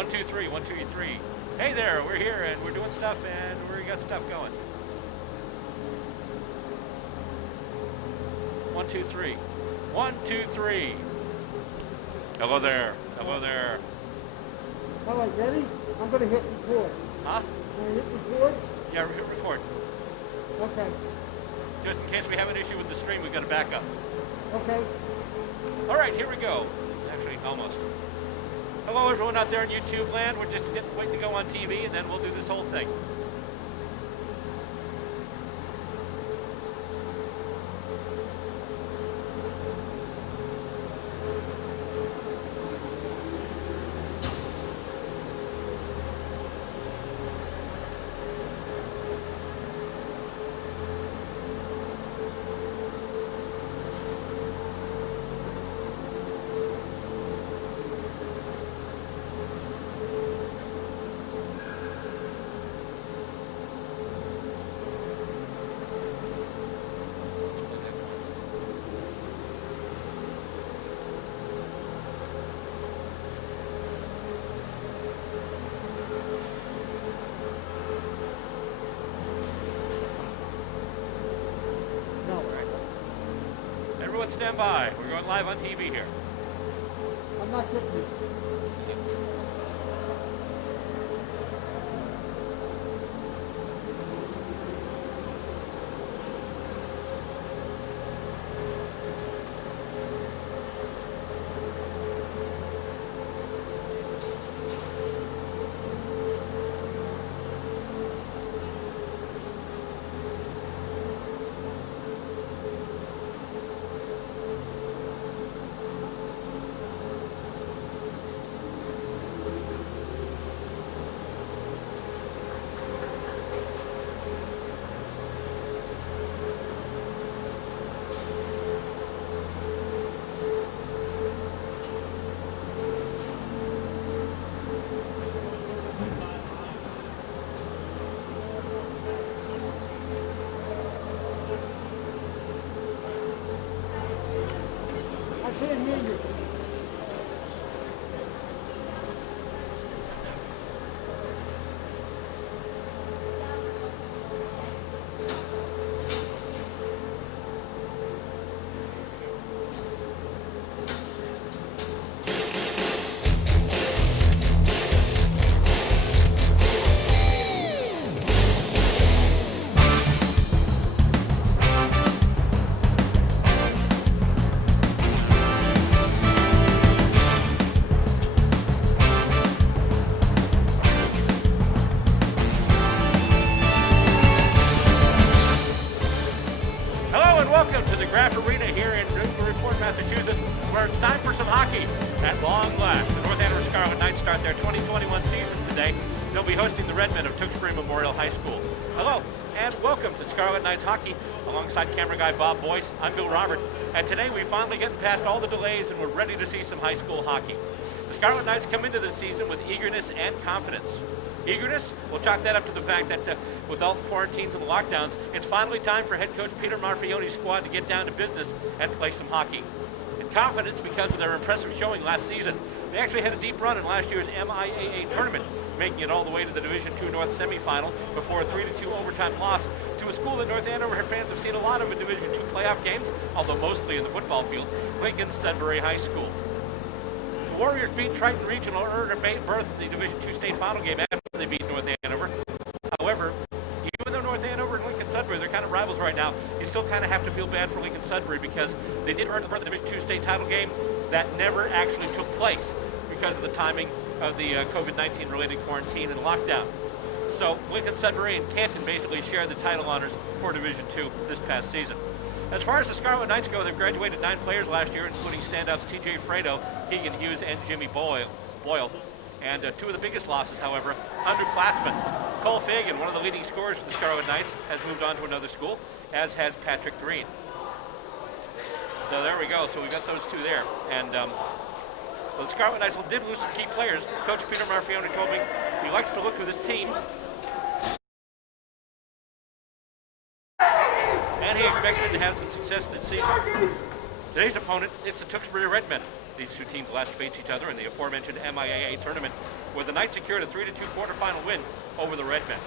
1, 2, 3, 1, 2, 3. Hey there, we're here and we're doing stuff and we got stuff going. 1, 2, 3. 1, 2, 3. Hello there. Hello there. All right, ready? I'm going to hit record. Huh? Can I hit record? Yeah, hit record. Okay. Just in case we have an issue with the stream, we've got to back up. Okay. All right, here we go. Actually, almost. Hello, everyone out there in YouTube land. We're just waiting to go on TV, and then we'll do this whole thing. Everyone stand by. We're going live on TV here. I'm not getting it. I can't hear you. Massachusetts, where it's time for some hockey at long last. The North Andover Scarlet Knights start their 2021 season today. They'll be hosting the Redmen of Tewksbury Memorial High School. Hello, and welcome to Scarlet Knights Hockey. Alongside camera guy Bob Boyce, I'm Bill Robert, and today we finally get past all the delays and we're ready to see some high school hockey. The Scarlet Knights come into this season with eagerness and confidence. Eagerness? We'll chalk that up to the fact that with all the quarantines and the lockdowns, it's finally time for head coach Peter Marfione's squad to get down to business and play some hockey. And confidence because of their impressive showing last season. They actually had a deep run in last year's MIAA tournament, making it all the way to the Division II North semifinal before a 3-2 overtime loss to a school that North Andover fans have seen a lot of in Division II playoff games, although mostly in the football field, Lincoln Sudbury High School. The Warriors beat Triton Regional, earned a berth in the Division II state final game after they beat North Andover. However, even though North Andover and Lincoln Sudbury, they're kind of rivals right now, you still kind of have to feel bad for Lincoln Sudbury because they did earn the berth in the Division II state title game that never actually took place because of the timing of the COVID-19 related quarantine and lockdown. So Lincoln Sudbury and Canton basically share the title honors for Division II this past season. As far as the Scarlet Knights go, they've graduated 9 players last year, including standouts TJ Fredo, Keegan Hughes, and Jimmy Boyle. And 2 of the biggest losses, however, underclassmen. Cole Fagan, one of the leading scorers for the Scarlet Knights, has moved on to another school, as has Patrick Green. So there we go. So we got those 2 there. And the Scarlet Knights did lose some key players. Coach Peter Marfione told me he likes to look with his team. And he expected to have some success this season. Today's opponent is the Tewksbury Redmen. These two teams last faced each other in the aforementioned MIAA tournament, where the Knights secured a 3-2 quarterfinal win over the Redmen.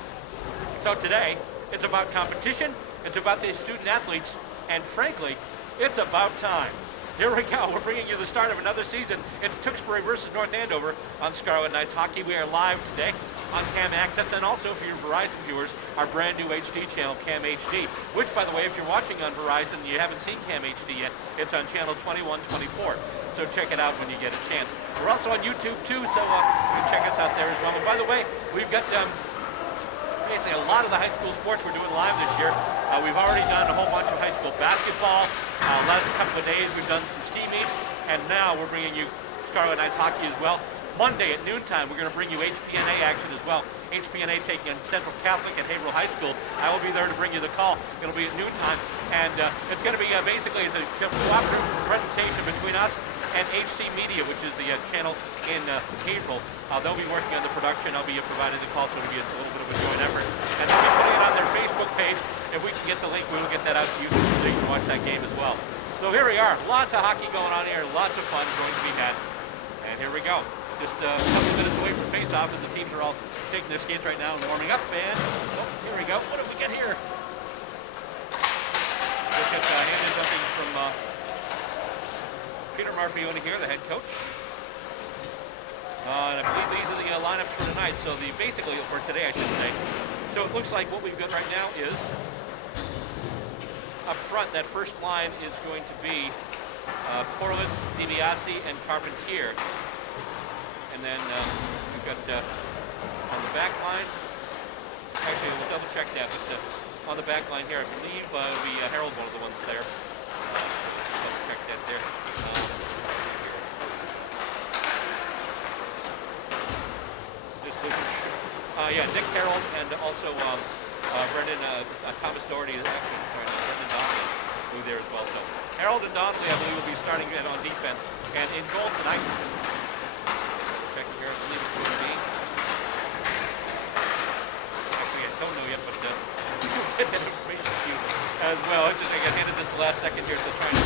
So today, it's about competition, it's about the student athletes, and frankly, it's about time. Here we go. We're bringing you the start of another season. It's Tewksbury versus North Andover on Scarlet Knights Hockey. We are live today on Cam Access, and also for your Verizon viewers, our brand new HD channel, Cam HD, which, by the way, if you're watching on Verizon and you haven't seen Cam HD yet, it's on channel 2124. So check it out when you get a chance. We're also on YouTube too, so you can check us out there as well. And by the way, we've got basically a lot of the high school sports we're doing live this year. We've already done a whole bunch of high school basketball. Last couple of days we've done some ski meets, and now we're bringing you Scarlet Knights hockey as well. Monday at noontime, we're going to bring you HPNA action as well. HPNA taking on Central Catholic at Haverhill High School. I will be there to bring you the call. It'll be at noontime, and it's going to be basically it's a cooperative presentation between us and HC Media, which is the channel in Haverhill. They'll be working on the production. I'll be providing the call, so it'll be a little bit of a joint effort. And they'll be putting it on their Facebook page. If we can get the link, we will get that out to you so you can watch that game as well. So here we are. Lots of hockey going on here. Lots of fun going to be had. And here we go. Just a couple of minutes away from face-off as the teams are all taking their skates right now and warming up. And oh, here we go. What do we get here? Just get handed something from Peter Marfione here, the head coach. And I believe these are the lineups for tonight. So basically for today, I should say. So it looks like what we've got right now is up front. That first line is going to be Corliss, DiBiase, and Carpentier. And then we've got on the back line, actually we'll double check that, but on the back line here, I believe it'll be Harold, one of the ones there. Double check that there. Yeah, Nick Harold and also Brendan, Thomas Doherty is actually, sorry, Brendan Donnelly who there as well. So Harold and Donnelly, I believe, will be starting on defense. And in goal tonight, checking here, I believe it's going to be. Actually, I don't know yet, but we'll get that information to you as well. It's just, I got handed this the last second here, so trying to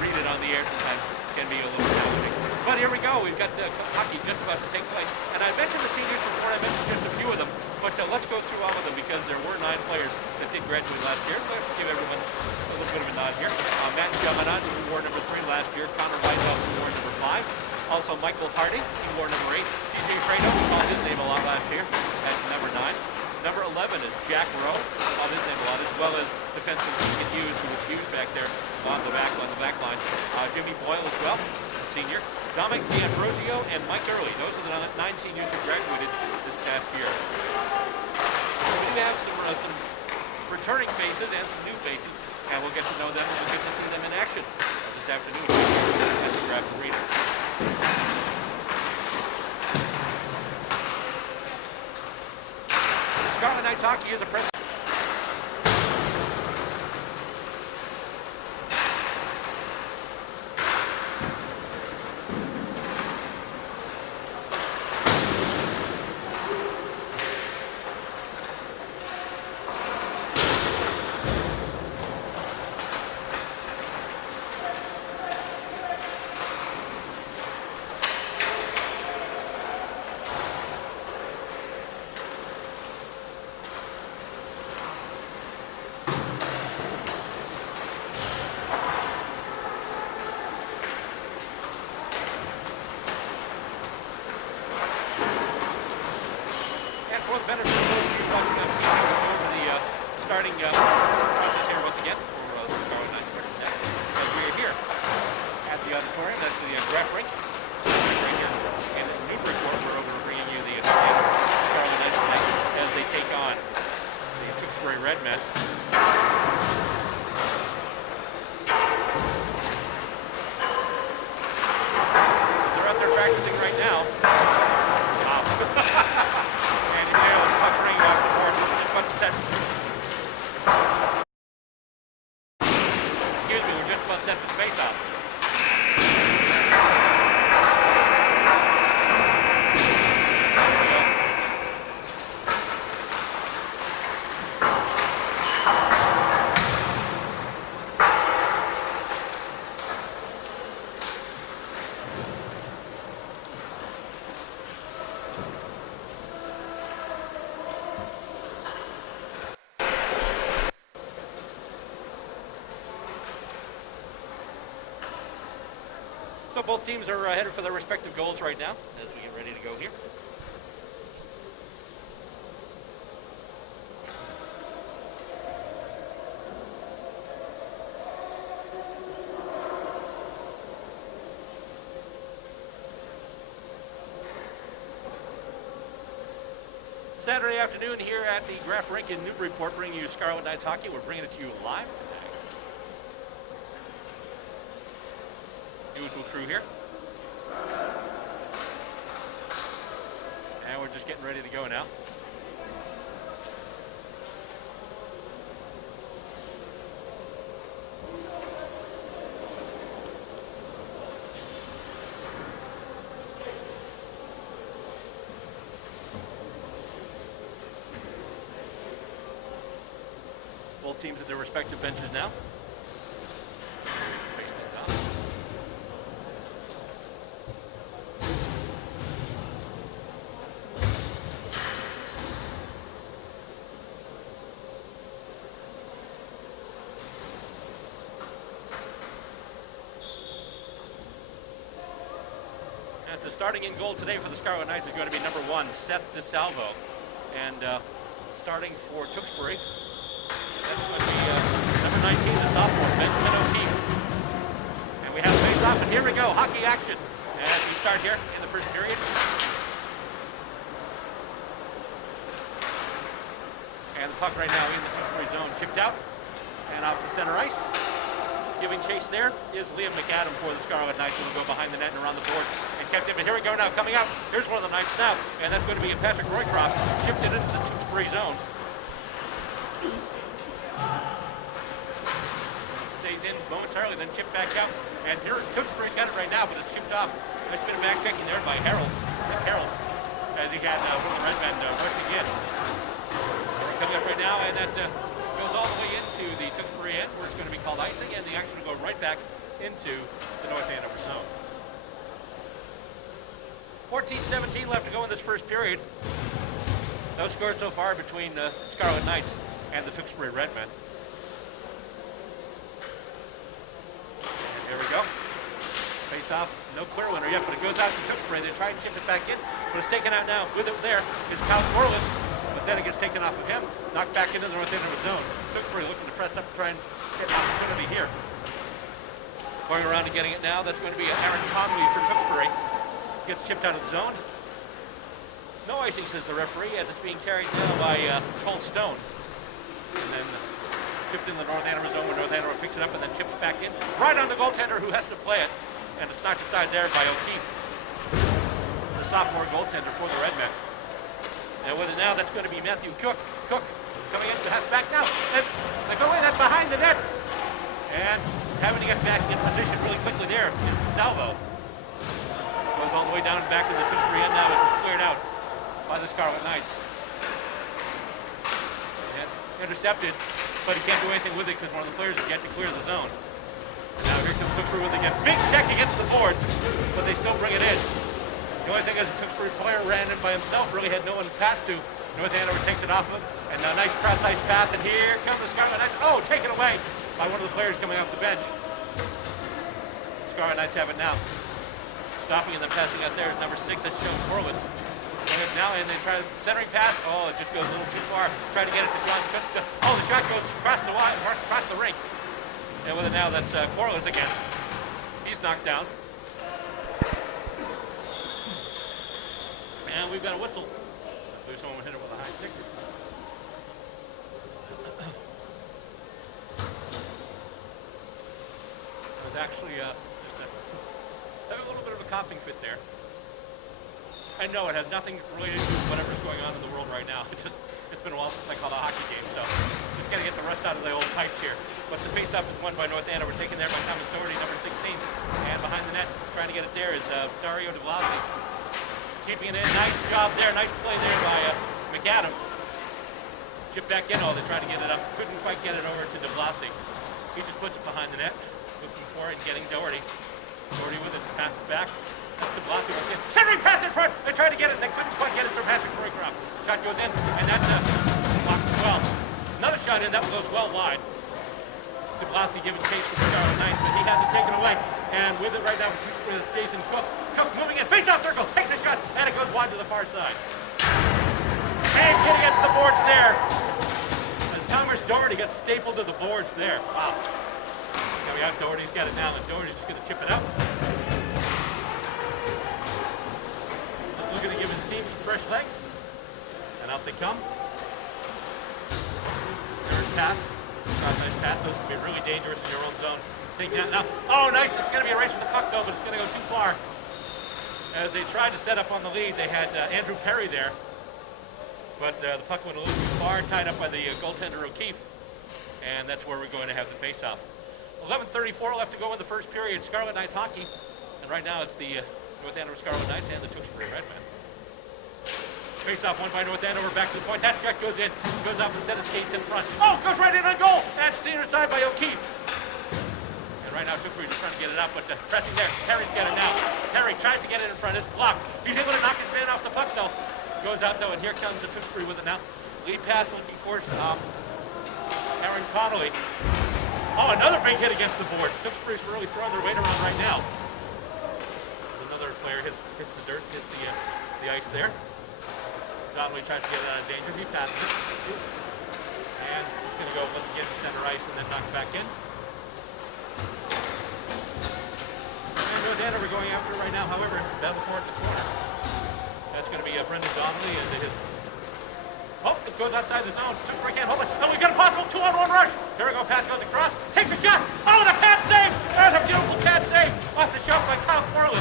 read it on the air sometimes can be a little challenging. But here we go. We've got hockey just about to take place. And I mentioned the seniors before. I mentioned just a few of them. But let's go through all of them because there were 9 players that did graduate last year. Let's give everyone a little bit of a nod here. Matt Jamanan, who wore number 3 last year. Connor Weishoff, who wore number 5. Also Michael Harding, who wore number 8. TJ Fredo, who called his name a lot last year, at number 9. Number 11 is Jack Rowe, called his name a lot, as well as defenseman Keegan Hughes, who was huge back there on the back line. Jimmy Boyle as well, a senior. Dominic D'Ambrosio and Mike Early. Those are the 9 seniors who graduated this past year. We do have some returning faces and some new faces, and we'll get to know them and we'll get to see them in action this afternoon at the Graphic Arena. Scarlet Knights Hockey is a present. For the benefit of those of you watching on TV, we'll go over the starting process here once again for the Scarlet Knights Sports Net. As we are here at the auditorium, that's the Graph Rink. Right here in Newburyport, we're over bringing you the Scarlet Knights tonight as they take on the Tewksbury Redmen. They're out there practicing right now. Wow. Excuse me, we're just about set for the face-off. So both teams are headed for their respective goals right now as we get ready to go here. Saturday afternoon here at the Graf Rink in Newburyport, bringing you Scarlet Knights hockey. We're bringing it to you live today. Usual crew here. And we're just getting ready to go now. Both teams at their respective benches now. Face things off. And the starting in goal today for the Scarlet Knights is going to be number 1, Seth DeSalvo. And starting for Tewksbury, that's going to be number 19, the sophomore, Benjamin O'Keefe. And we have a face-off, and here we go, hockey action. As we start here in the first period. And the puck right now in the Tewksbury zone, chipped out and off to center ice. Giving chase there is Liam McAdam for the Scarlet Knights, who will go behind the net and around the boards and kept him. And here we go now, coming out. Here's one of the Knights now, and that's going to be Patrick Roycroft. Chips it into the Tewksbury zone. Stays in momentarily, then chipped back out. And here, Tewksbury's got it right now, but it's chipped off. There's been a back checking there by Harold, as he had one of the Redmen rushing in. Coming up right now, and that goes all the way into the Tewksbury end, where it's going to be called icing, and the action will go right back into the North Andover zone. 14-17 left to go in this first period. No scores so far between the Scarlet Knights and the Tewksbury Redmen. And here we go. Face off, no clear winner yet, but it goes out to Tewksbury. They try and chip it back in, but it's taken out now. With it there is Kyle Corliss, but then it gets taken off of him, knocked back into the North Andover zone. Tewksbury looking to press up, try and get an opportunity here. Going around and getting it now, that's going to be Aaron Conley for Tewksbury. Gets chipped out of the zone. No icing, says the referee, as it's being carried now by Cole Stone. And then chipped in the North Andover zone when North Andover picks it up and then chips back in. Right on the goaltender who has to play it. And it's knocked aside there by O'Keefe, the sophomore goaltender for the Redmen. And with it now, that's going to be Matthew Cook. Cook coming in, has back now. And they go in, that's behind the net. And having to get back in position really quickly there is DeSalvo. Goes all the way down and back to the Tewksbury end now as it's cleared out by the Scarlet Knights. And intercepted, but he can't do anything with it because one of the players has yet to clear the zone. Now here comes Tewksbury with it again. Big check against the boards, but they still bring it in. The only thing is the Tewksbury player ran in by himself, really had no one to pass to. North Andover takes it off of him, and a nice cross-ice pass, and here comes the Scarlet Knights. Oh, taken away by one of the players coming off the bench. Scarlet Knights have it now. Stopping and then passing out there is number 6, that's Sean Corliss. Now, and they try the centering pass. Oh, it just goes a little too far. Trying to get it to John. Oh, the shot goes across the rink. And with it now, that's Corliss again. He's knocked down. And we've got a whistle. There's someone hit it with a high stick. It was actually just a little bit of a coughing fit there. I know it has nothing related to whatever's going on in the world right now. It's been a while since I called a hockey game, so just got to get the rust out of the old pipes here. But the faceoff is won by North Andover, taken there by Thomas Doherty, number 16. And behind the net, trying to get it there is Dario de Blasi. Keeping it in, nice job there, nice play there by McAdam. Chip back in, oh, they tried to get it up, couldn't quite get it over to de Blasi. He just puts it behind the net, looking for it, getting Doherty. Doherty with it, passes back. That's de Blasi once again. Centering pass in front! They tried to get it, they couldn't quite get it from Patrick Roycroft. Shot goes in, and that's blocked as well. Another shot in, that one goes well wide. DeBlasi giving chase for the Scarlet Knights, but he has it taken away. And with it right now with Jason Cook. Cook moving in, face-off circle, takes a shot, and it goes wide to the far side. Big hit against the boards there. As Thomas Doherty gets stapled to the boards there. Wow. Now we have Doherty's got it now, and Doherty's just going to chip it out. Looking to give his team some fresh legs. And out they come. Third pass. Nice pass. Those can be really dangerous in your own zone. Take that now. Oh, nice. It's going to be a race for the puck, though, but it's going to go too far. As they tried to set up on the lead, they had Andrew Perry there. But the puck went a little too far, tied up by the goaltender O'Keefe. And that's where we're going to have the face-off. 11:34 left to go in the first period. Scarlet Knights hockey. And right now it's the North Andover Scarlet Knights and the Tewksbury Redmen. Face-off won by North Andover, back to the point. That check goes in, goes off a set of skates in front. Oh, goes right in on goal! And steered aside by O'Keefe. And right now Tewksbury's trying to get it out, but pressing there. Perry's got it now. Perry tries to get it in front, it's blocked. He's able to knock his man off the puck though. Goes out though, and here comes the Tewksbury with it now. Lead pass looking for Aaron Connolly. Oh, another big hit against the boards. Tewksbury's really throwing their weight around right now. Another player hits the dirt, hits the ice there. Donnelly tries to get it out of danger. He passes it. And he's going to go once again to center ice and then knock back in. And North Andover going after it right now. However, battle for it in the corner. That's going to be Brendan Donnelly and his... Oh, it goes outside the zone. Tewksbury can't hold it. And we've got a possible 2-on-1 rush. Here we go. Pass goes across. Takes a shot. Oh, and a pad save. And a beautiful pad save off the shot by Kyle Corliss.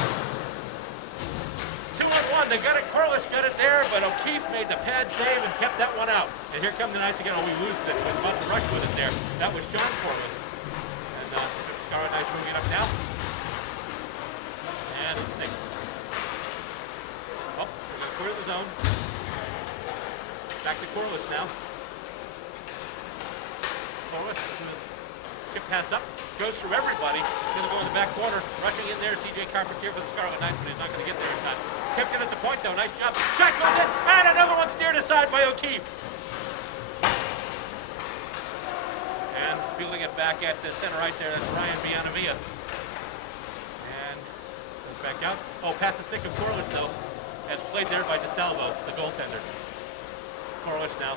2-on-1. They got it. Corliss got it there, but O'Keefe made the pad save and kept that one out. And here come the Knights again. Oh, we lose it. He was about to rush with it there. That was Sean Corliss. And Scarlet Knights moving it up now. And it's safe. Oh, we're going to clear the zone. Back to Corliss now. Corliss, chip pass up, goes through everybody. Going to go in the back corner. Rushing in there, C.J. Carpentier for the Scarlet Knights, but he's not going to get there in time. Tipped it at the point, though. Nice job. Shot goes in, and another one steered aside by O'Keefe. And fielding it back at the center ice there, that's Ryan Bianavilla. And goes back out. Oh, past the stick of Corliss, though. As played there by DeSalvo, the goaltender. Corliss now.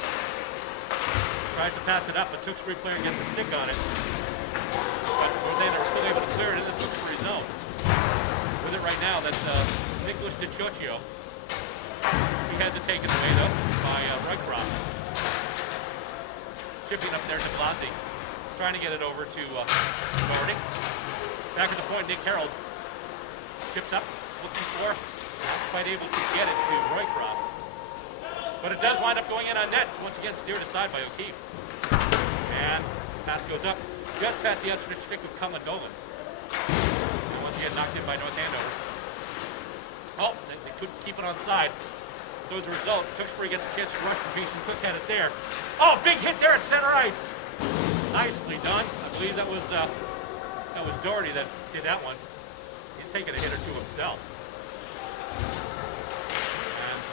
Tries to pass it up, but Tewksbury player gets a stick on it. But North Andover still able to clear it in the Tewksbury zone. With it right now, that's Nicholas DiCioccio. He has it taken away, though, by Roycroft. Chipping up there to DeBlasi. Trying to get it over to Doherty. Back at the point, Nick Harold. Chips up, looking for, not quite able to get it to Roycroft. But it does wind up going in on net. Once again, steered aside by O'Keefe. And pass goes up just past the outstretched stick of Cullen Dolan. And once again, knocked in by North Andover. Oh, they couldn't keep it on side. So as a result, Tewksbury gets a chance to rush, and Jason Cook had it there. Oh, big hit there at center ice. Nicely done. I believe that was Doherty that did that one. He's taken a hit or two himself.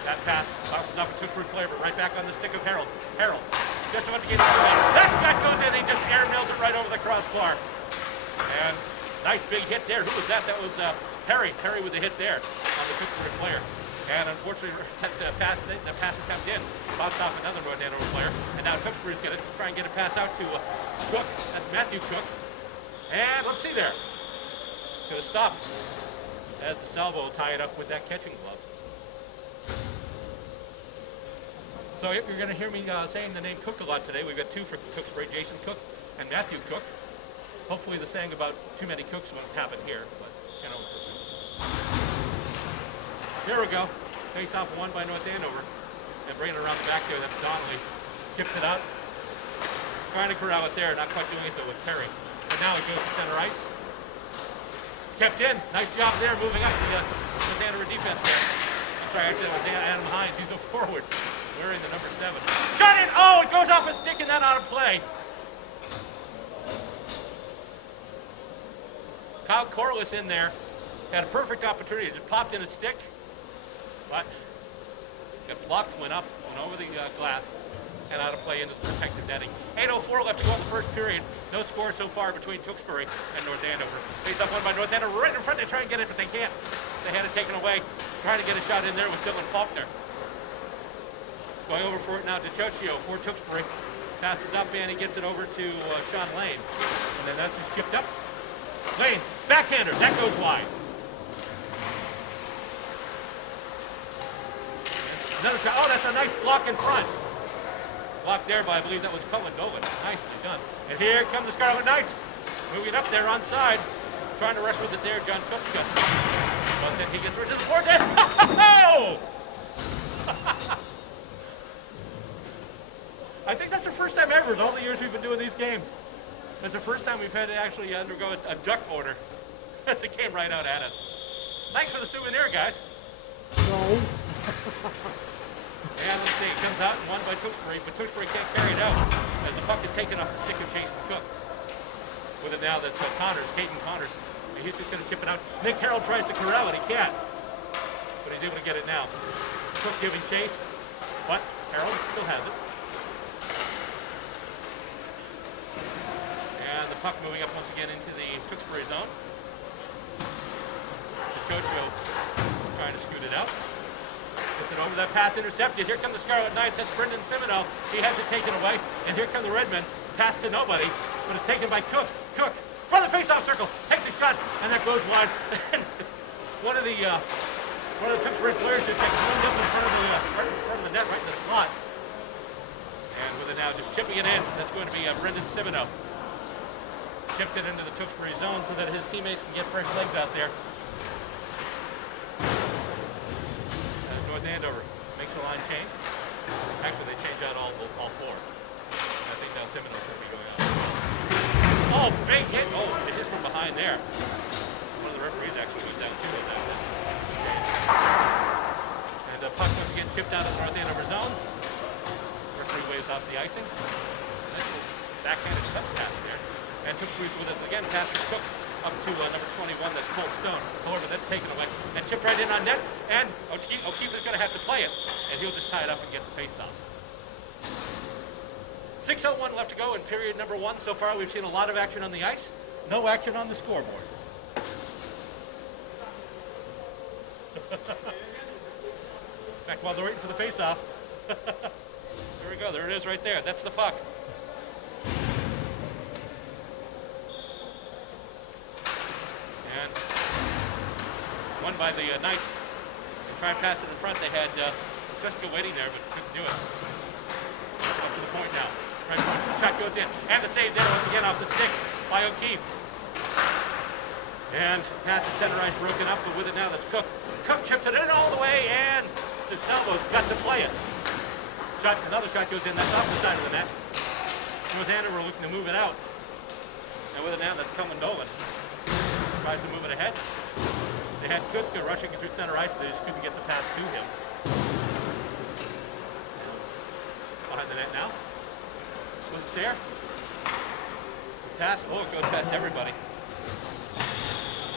That pass bounces off a Tewksbury player, but right back on the stick of Harold. Harold, just about to get into it. That shot goes in, he just air nails it right over the crossbar. And nice big hit there. Who was that? That was Perry. Perry with the hit there on the Tewksbury player. And unfortunately, that pass attempt in bounced off another North Andover player. And now Tewksbury's going to try and get a pass out to Cook. That's Matthew Cook. And let's see there. Going to stop as DeSalvo will tie it up with that catching glove. So you're going to hear me saying the name Cook a lot today. We've got two for Tewksbury, Jason Cook and Matthew Cook. Hopefully the saying about too many cooks won't happen here, but you know. Here we go. Face off won by North Andover. And bringing it around the back there, that's Donnelly. Chips it out. Trying to corral it there, not quite doing it though with Perry. But now it goes to center ice. It's kept in. Nice job there, moving up the North Andover defense there. I'm sorry, actually that was Adam Hines. He's a forward. Wearing the number 7. Shot in! Oh, it goes off a stick and then out of play. Kyle Corliss in there. Had a perfect opportunity. It just popped in a stick. But got blocked, went up, went over the glass. and out of play into the protected netting. 8:04 left to go in the first period. No score so far between Tewksbury and North Andover. Face off won by North Andover right in front. They try and get it, but they can't. They had it taken away. Trying to get a shot in there with Dylan Faulkner. Going over for it now to Tewksbury for Tewksbury. Passes up and he gets it over to Sean Lane. And then that's just chipped up. Lane, backhander, that goes wide. Another shot. Oh, that's a nice block in front. Blocked there by, I believe that was Cullen Nolan. Nicely done. And here come the Scarlet Knights. Moving up there on side. Trying to rush with it there, John Kuska. But then he gets rid of the board. I think that's the first time ever in all the years we've been doing these games. That's the first time we've had to actually undergo a duck order. As it came right out at us. Thanks for the souvenir, guys. No. And let's see, it comes out and won by Tewksbury, but Tewksbury can't carry it out as the puck is taken off the stick of Jason Cook. With it now, that's Connors, Caden Connors. And he's just going to chip it out. Nick Harold tries to corral it, he can't. But he's able to get it now. Cook giving chase, but Harold still has it. And the puck moving up once again into the Tewksbury zone. Chocho trying to scoot it out. Gets it over, that pass intercepted. Here come the Scarlet Knights. That's Brendan Simino. He has it taken away. And here come the Redmen. Pass to nobody, but it's taken by Cook. Cook, from the face-off circle, takes a shot, and that goes wide. one of the Tewksbury players just got cleaned up in front of the net, right in the slot. And with it now, just chipping it in. That's going to be Brendan Simino. Chips it into the Tewksbury zone so that his teammates can get fresh legs out there. North Andover makes a line change. Actually, they change out all four. I think now Seminole's going to be going out. Oh, big hit. Oh, it hit from behind there. One of the referees actually went down too with that. And puck once again chipped out of the North Andover zone. Referee waves off the icing. Nice little backhanded cut pass there. And Tewksbury's with it again, pass to Cook. Up to number 21, that's Cole Stone. However, that's taken away. And chipped right in on net. And O'Keefe is going to have to play it. And he'll just tie it up and get the face-off. 6:01 left to go in period number 1. So far, we've seen a lot of action on the ice. No action on the scoreboard. In fact, while they're waiting for the face-off, there we go. There it is right there. That's the puck. And won by the Knights. They try and pass it in front. They had Kuska waiting there, but couldn't do it. Up to the point now. Right point. Shot goes in. And the save there once again off the stick by O'Keefe. And pass at center ice broken up, but with it now that's Cook. Cook chips it in all the way, and DeSalvo's got to play it. Another shot goes in. That's off the side of the net. North Andover looking to move it out. And with it now, that's Cullen Nolan. Tries to move it ahead. They had Kuska rushing through center ice, so they just couldn't get the pass to him. Behind the net now. Was it there? Pass. Oh, it goes past everybody.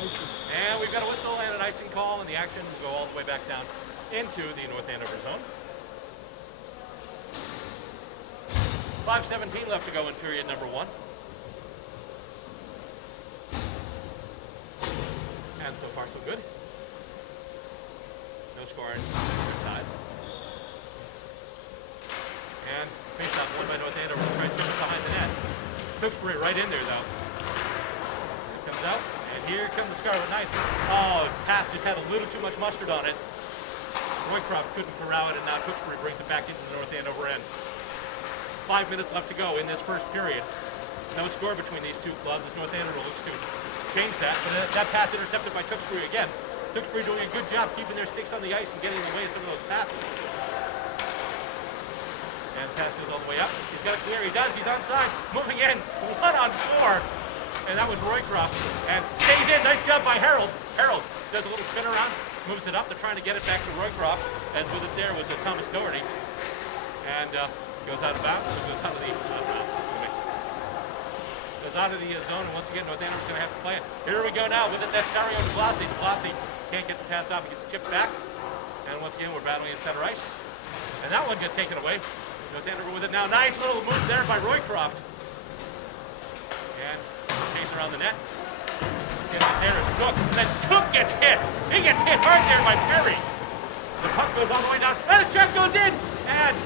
And we've got a whistle and an icing call, and the action will go all the way back down into the North Andover zone. 5:17 left to go in period number 1. And so far, so good. No score on either side. And face-off won by North Andover. Trying to chip it behind the net. Tewksbury right in there, though. It comes out, and here come the Scarlet Knights. Oh, pass just had a little too much mustard on it. Roycroft couldn't corral it, and now Tewksbury brings it back into the North Andover end. 5 minutes left to go in this first period. No score between these two clubs as North Andover looks to change that, but that pass intercepted by Tewksbury again. Tewksbury doing a good job keeping their sticks on the ice and getting in the way of some of those passes. And pass goes all the way up. He's got it clear. He does. He's onside. Moving in. 1-on-4. And that was Roycroft. And stays in. Nice job by Harold. Harold does a little spin around. Moves it up. They're trying to get it back to Roycroft. As with it there was Thomas Doherty. And goes out of bounds. Goes out of the goes out of the zone, and once again, North Andover's going to have to play it. Here we go now with it. That's Dario de Blasi. De Blasi can't get the pass off. He gets chipped back. And once again, we're battling at center ice. And that one got taken away. North Andover with it now. Nice little move there by Roycroft. And chase around the net. Gets it there is Cook. And then Cook gets hit. He gets hit hard there by Perry. The puck goes all the way down. And the shot goes in. And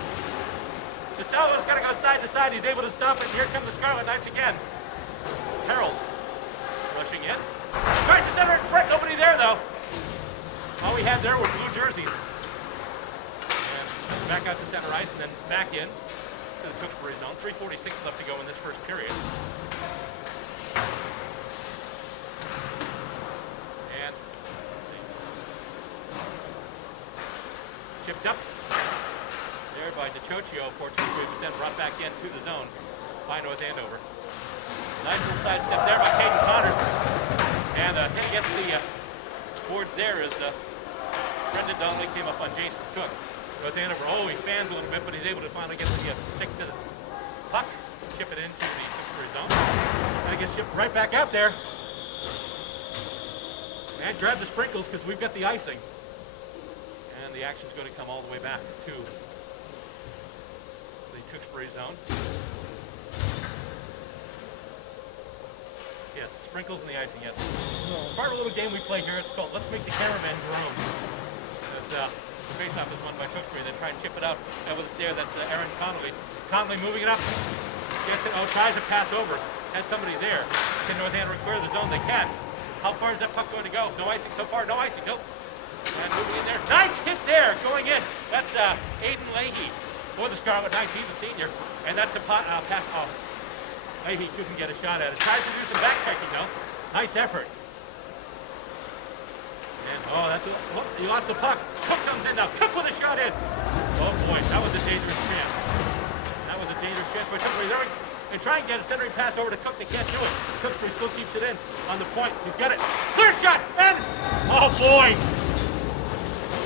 DeSalvo's got to go side to side. He's able to stop it. And here come the Scarlet Knights again. Harold rushing in. Tries to center it in front. Nobody there, though. All we had there were blue jerseys. And back out to center ice and then back in to the Tewksbury zone. 3:46 left to go in this first period. And let's see. Chipped up there by DeChocchio for Tewksbury, but then brought back into the zone by North Andover. Nice little sidestep there by Caden Connors. And hit against the boards there as Brendan Donnelly came up on Jason Cook. North Andover, he fans a little bit, but he's able to finally get the stick to the puck, chip it into the Tewksbury zone. And it gets shipped right back out there. And grab the sprinkles because we've got the icing. And the action's going to come all the way back to the Tewksbury zone. Yes, sprinkles and the icing, yes. It's part of a little game we play here. It's called Let's Make the Cameraman Groan. It's, the face-off is won by Tewksbury. They try and chip it out. And with it there, that's Aaron Connolly. Connolly moving it up. Gets it. Tries to pass over. Had somebody there. Can North Andover clear the zone? They can. How far is that puck going to go? No icing so far. No icing. Nope. And moving in there. Nice hit there. Going in. That's Aiden Leahy for the Scarlet Knights. He's a senior. And that's a pass off. Leahy couldn't get a shot at it. Tries to do some back checking though. Nice effort. And he lost the puck. Cook comes in now. Cook with a shot in. Oh boy, that was a dangerous chance. That was a dangerous chance by Tewksbury. And try and get a centering pass over to Cook. They can't do it. Tewksbury still keeps it in on the point. He's got it. Clear shot. And oh boy.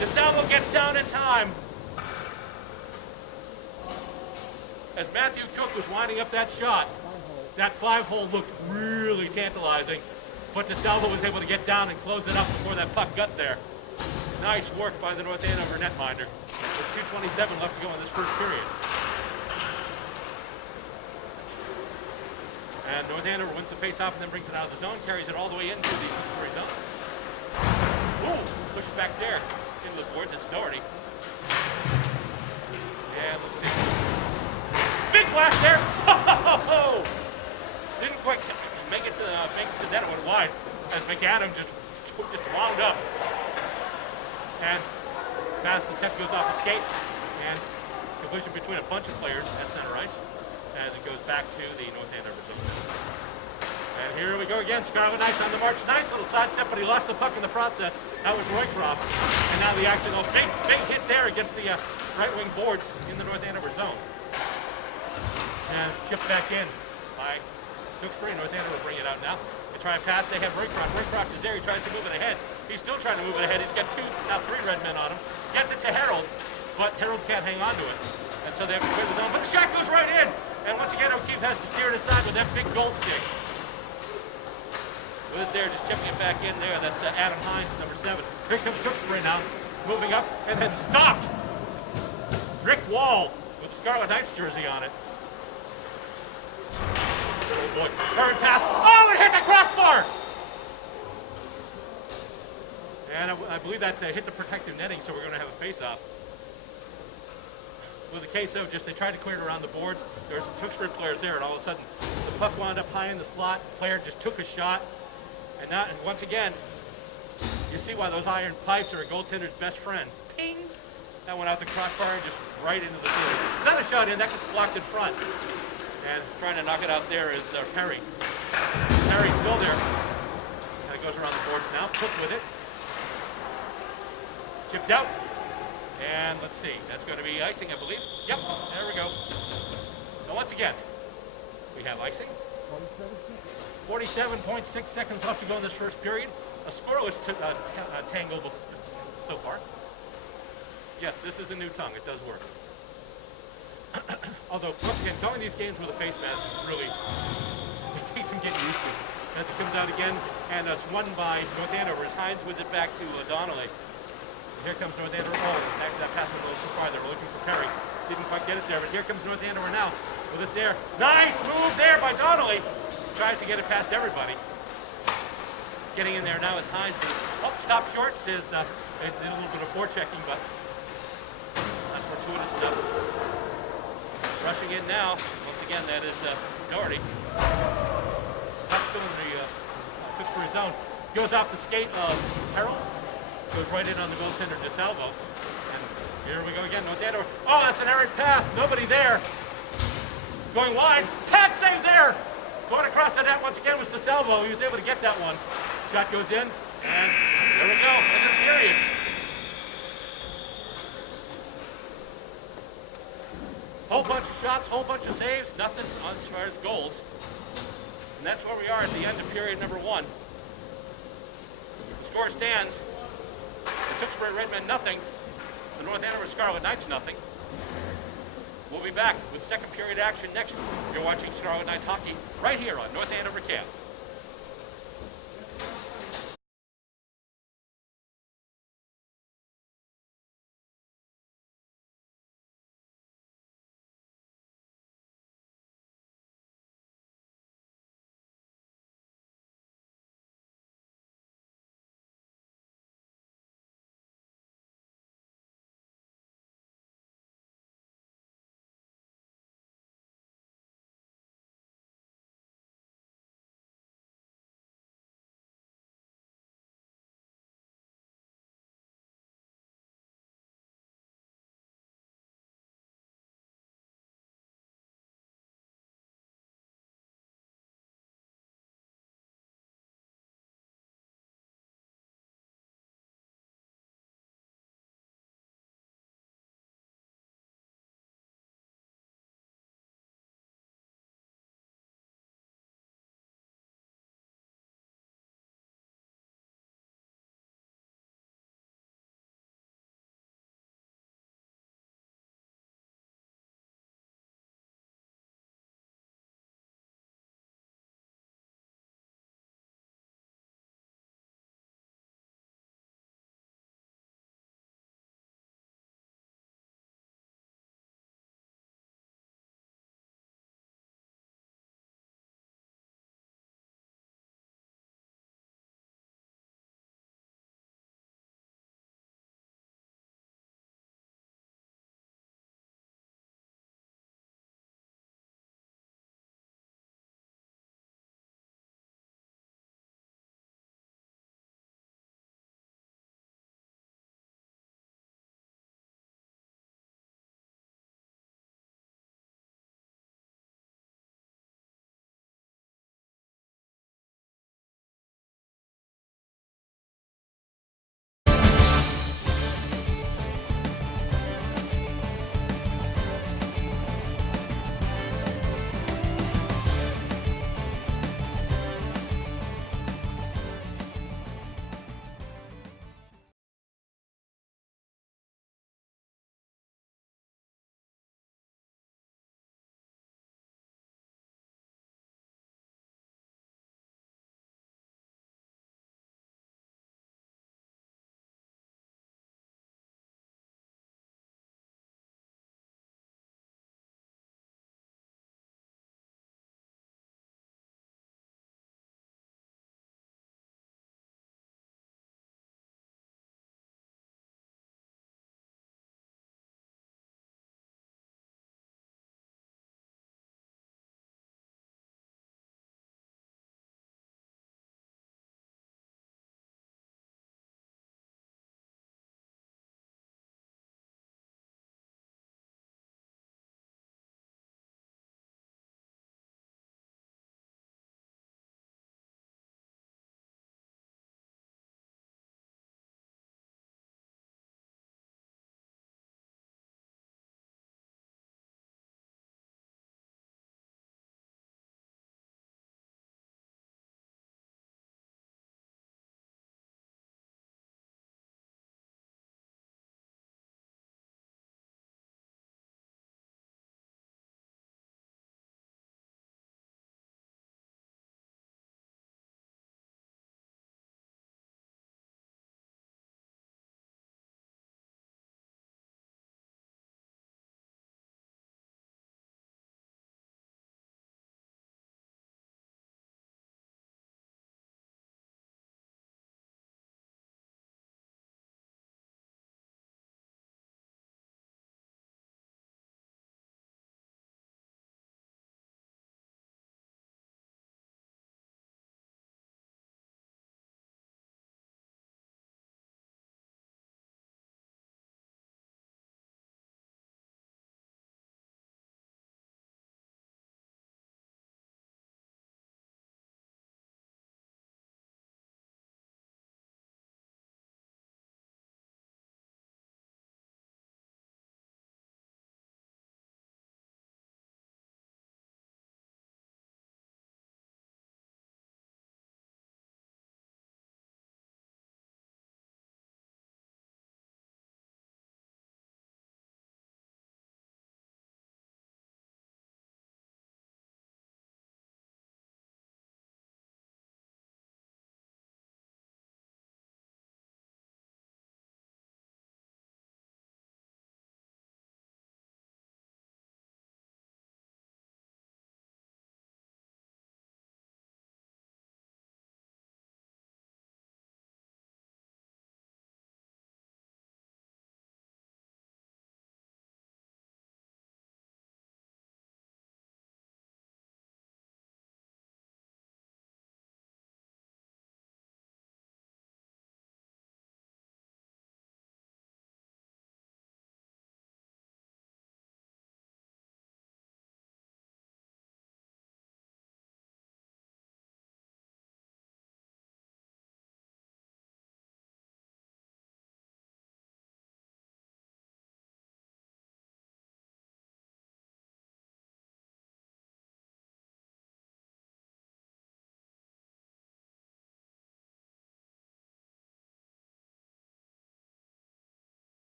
DeSalvo gets down in time. As Matthew Cook was winding up that shot, that 5-hole looked really tantalizing, but DeSalvo was able to get down and close it up before that puck got there. Nice work by the North Andover netminder. With 2:27 left to go in this first period. And North Andover wins the face-off and then brings it out of the zone, carries it all the way into the Tewksbury zone. Ooh, pushed back there into the boards. It's Doherty. And let's see. Big blast there. Didn't quite make it to the net. It went wide as McAdam just wound up. And pass the tip goes off the skate. And collision between a bunch of players at center ice as it goes back to the North Andover zone. And here we go again. Scarlet Knights on the march. Nice little sidestep, but he lost the puck in the process. That was Roycroft. And now the action. Big hit there against the right wing boards in the North Andover zone. And chipped back in by Tewksbury. North Andover will bring it out now. They try and pass. They have Roycroft. Roycroft is there. He tries to move it ahead. He's still trying to move it ahead. He's got now three red men on him. Gets it to Harold, but Harold can't hang on to it. And so they have to clear the zone. But the shot goes right in. And once again, O'Keefe has to steer it aside with that big goal stick. With it there, just chipping it back in there. That's Adam Hines, number 7. Here comes Tewksbury now, moving up, and then stopped. Rick Wall with the Scarlet Knights jersey on it. Oh boy, hurry pass. Oh, it hit the crossbar! And I believe that hit the protective netting, so we're going to have a face-off. With the case of just they tried to clear it around the boards. There were some Tewksbury players there, and all of a sudden the puck wound up high in the slot. Player just took a shot, and once again, you see why those iron pipes are a goaltender's best friend. Ping! That went out the crossbar and just right into the ceiling. Another shot in, that gets blocked in front. And trying to knock it out there is Perry. Perry's still there. And it goes around the boards now. Cook with it. Chipped out. And let's see. That's going to be icing, I believe. Yep, there we go. So once again, we have icing. 47.6 seconds left to go in this first period. A scoreless tangle so far. Yes, this is a new tongue. It does work. Although, once again, going these games with a face mask really it takes some getting used to. As it comes out again, and it's won by North Andover. As Hines wins it back to Donnelly. Here comes North Andover. Oh, actually that pass went a little too far. They're looking for Perry. Didn't quite get it there, but here comes North Andover now with it there. Nice move there by Donnelly. Tries to get it past everybody. Getting in there now is Hines. Oh, stop short. They did a little bit of forechecking, but that's fortuitous stuff. Rushing in now. Once again, that is Doherty. That's still in the Tewksbury zone. Goes off the skate of Harold. Goes right in on the goaltender DeSalvo. And here we go again. North Andover. Oh, that's an errant pass. Nobody there. Going wide. Pad save there. Going across the net once again was DeSalvo. He was able to get that one. Shot goes in. And there we go. End of the period. Whole bunch of shots, whole bunch of saves. Nothing as far as goals. And that's where we are at the end of period number 1. The score stands. The Tewksbury Redmen nothing. The North Andover Scarlet Knights nothing. We'll be back with second period action next week. You're watching Scarlet Knights hockey right here on North Andover Cam.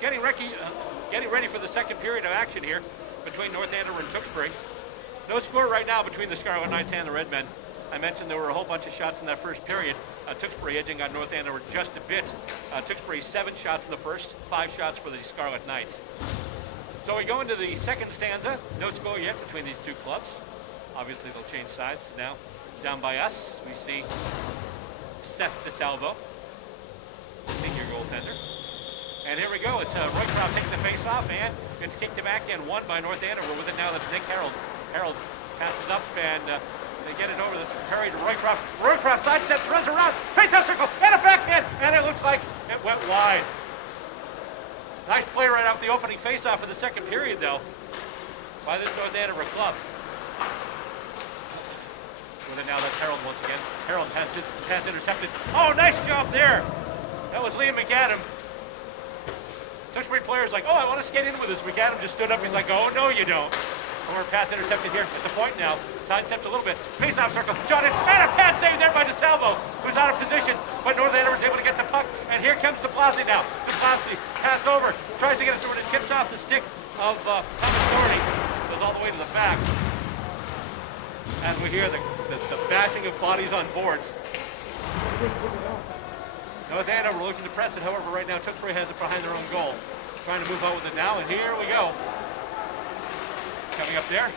getting ready for the second period of action here between North Andover and Tewksbury. No score right now between the Scarlet Knights and the Redmen. I mentioned there were a whole bunch of shots in that first period. Tewksbury edging on North Andover just a bit. Tewksbury 7 shots in the first, 5 shots for the Scarlet Knights. So we go into the second stanza. No score yet between these two clubs. Obviously they'll change sides now. Down by us, we see Seth DeSalvo, the senior goaltender. And here we go. It's Roycroft taking the face-off, and it's kicked back and won by North Andover. With it now, that's Nick Harold. Harold passes up, and they get it over the Perry to Roycroft. Roycroft sidesteps, runs around, face-off circle, and a backhand, and it looks like it went wide. Nice play right off the opening face-off of the second period, though, by this North Andover club. With it now, that's Harold once again. Harold has his pass intercepted. Oh, nice job there. That was Liam McAdam. Tewksbury player's like, oh, I want to skate in with this. McAdam just stood up. He's like, oh, no, you don't. Forward pass intercepted here at the point now. Sidesteps a little bit. Face-off circle. John in. And a pad save there by DeSalvo, who's out of position. But North Andover is able to get the puck. And here comes DePlasi now. DePlasi, pass over. Tries to get it through, and it chips off the stick of Thomas Doherty. Goes all the way to the back. And we hear the bashing of bodies on boards. North Andover looking to press it, however, right now Tewksbury has it behind their own goal. Trying to move on with it now, and here we go. Coming up there.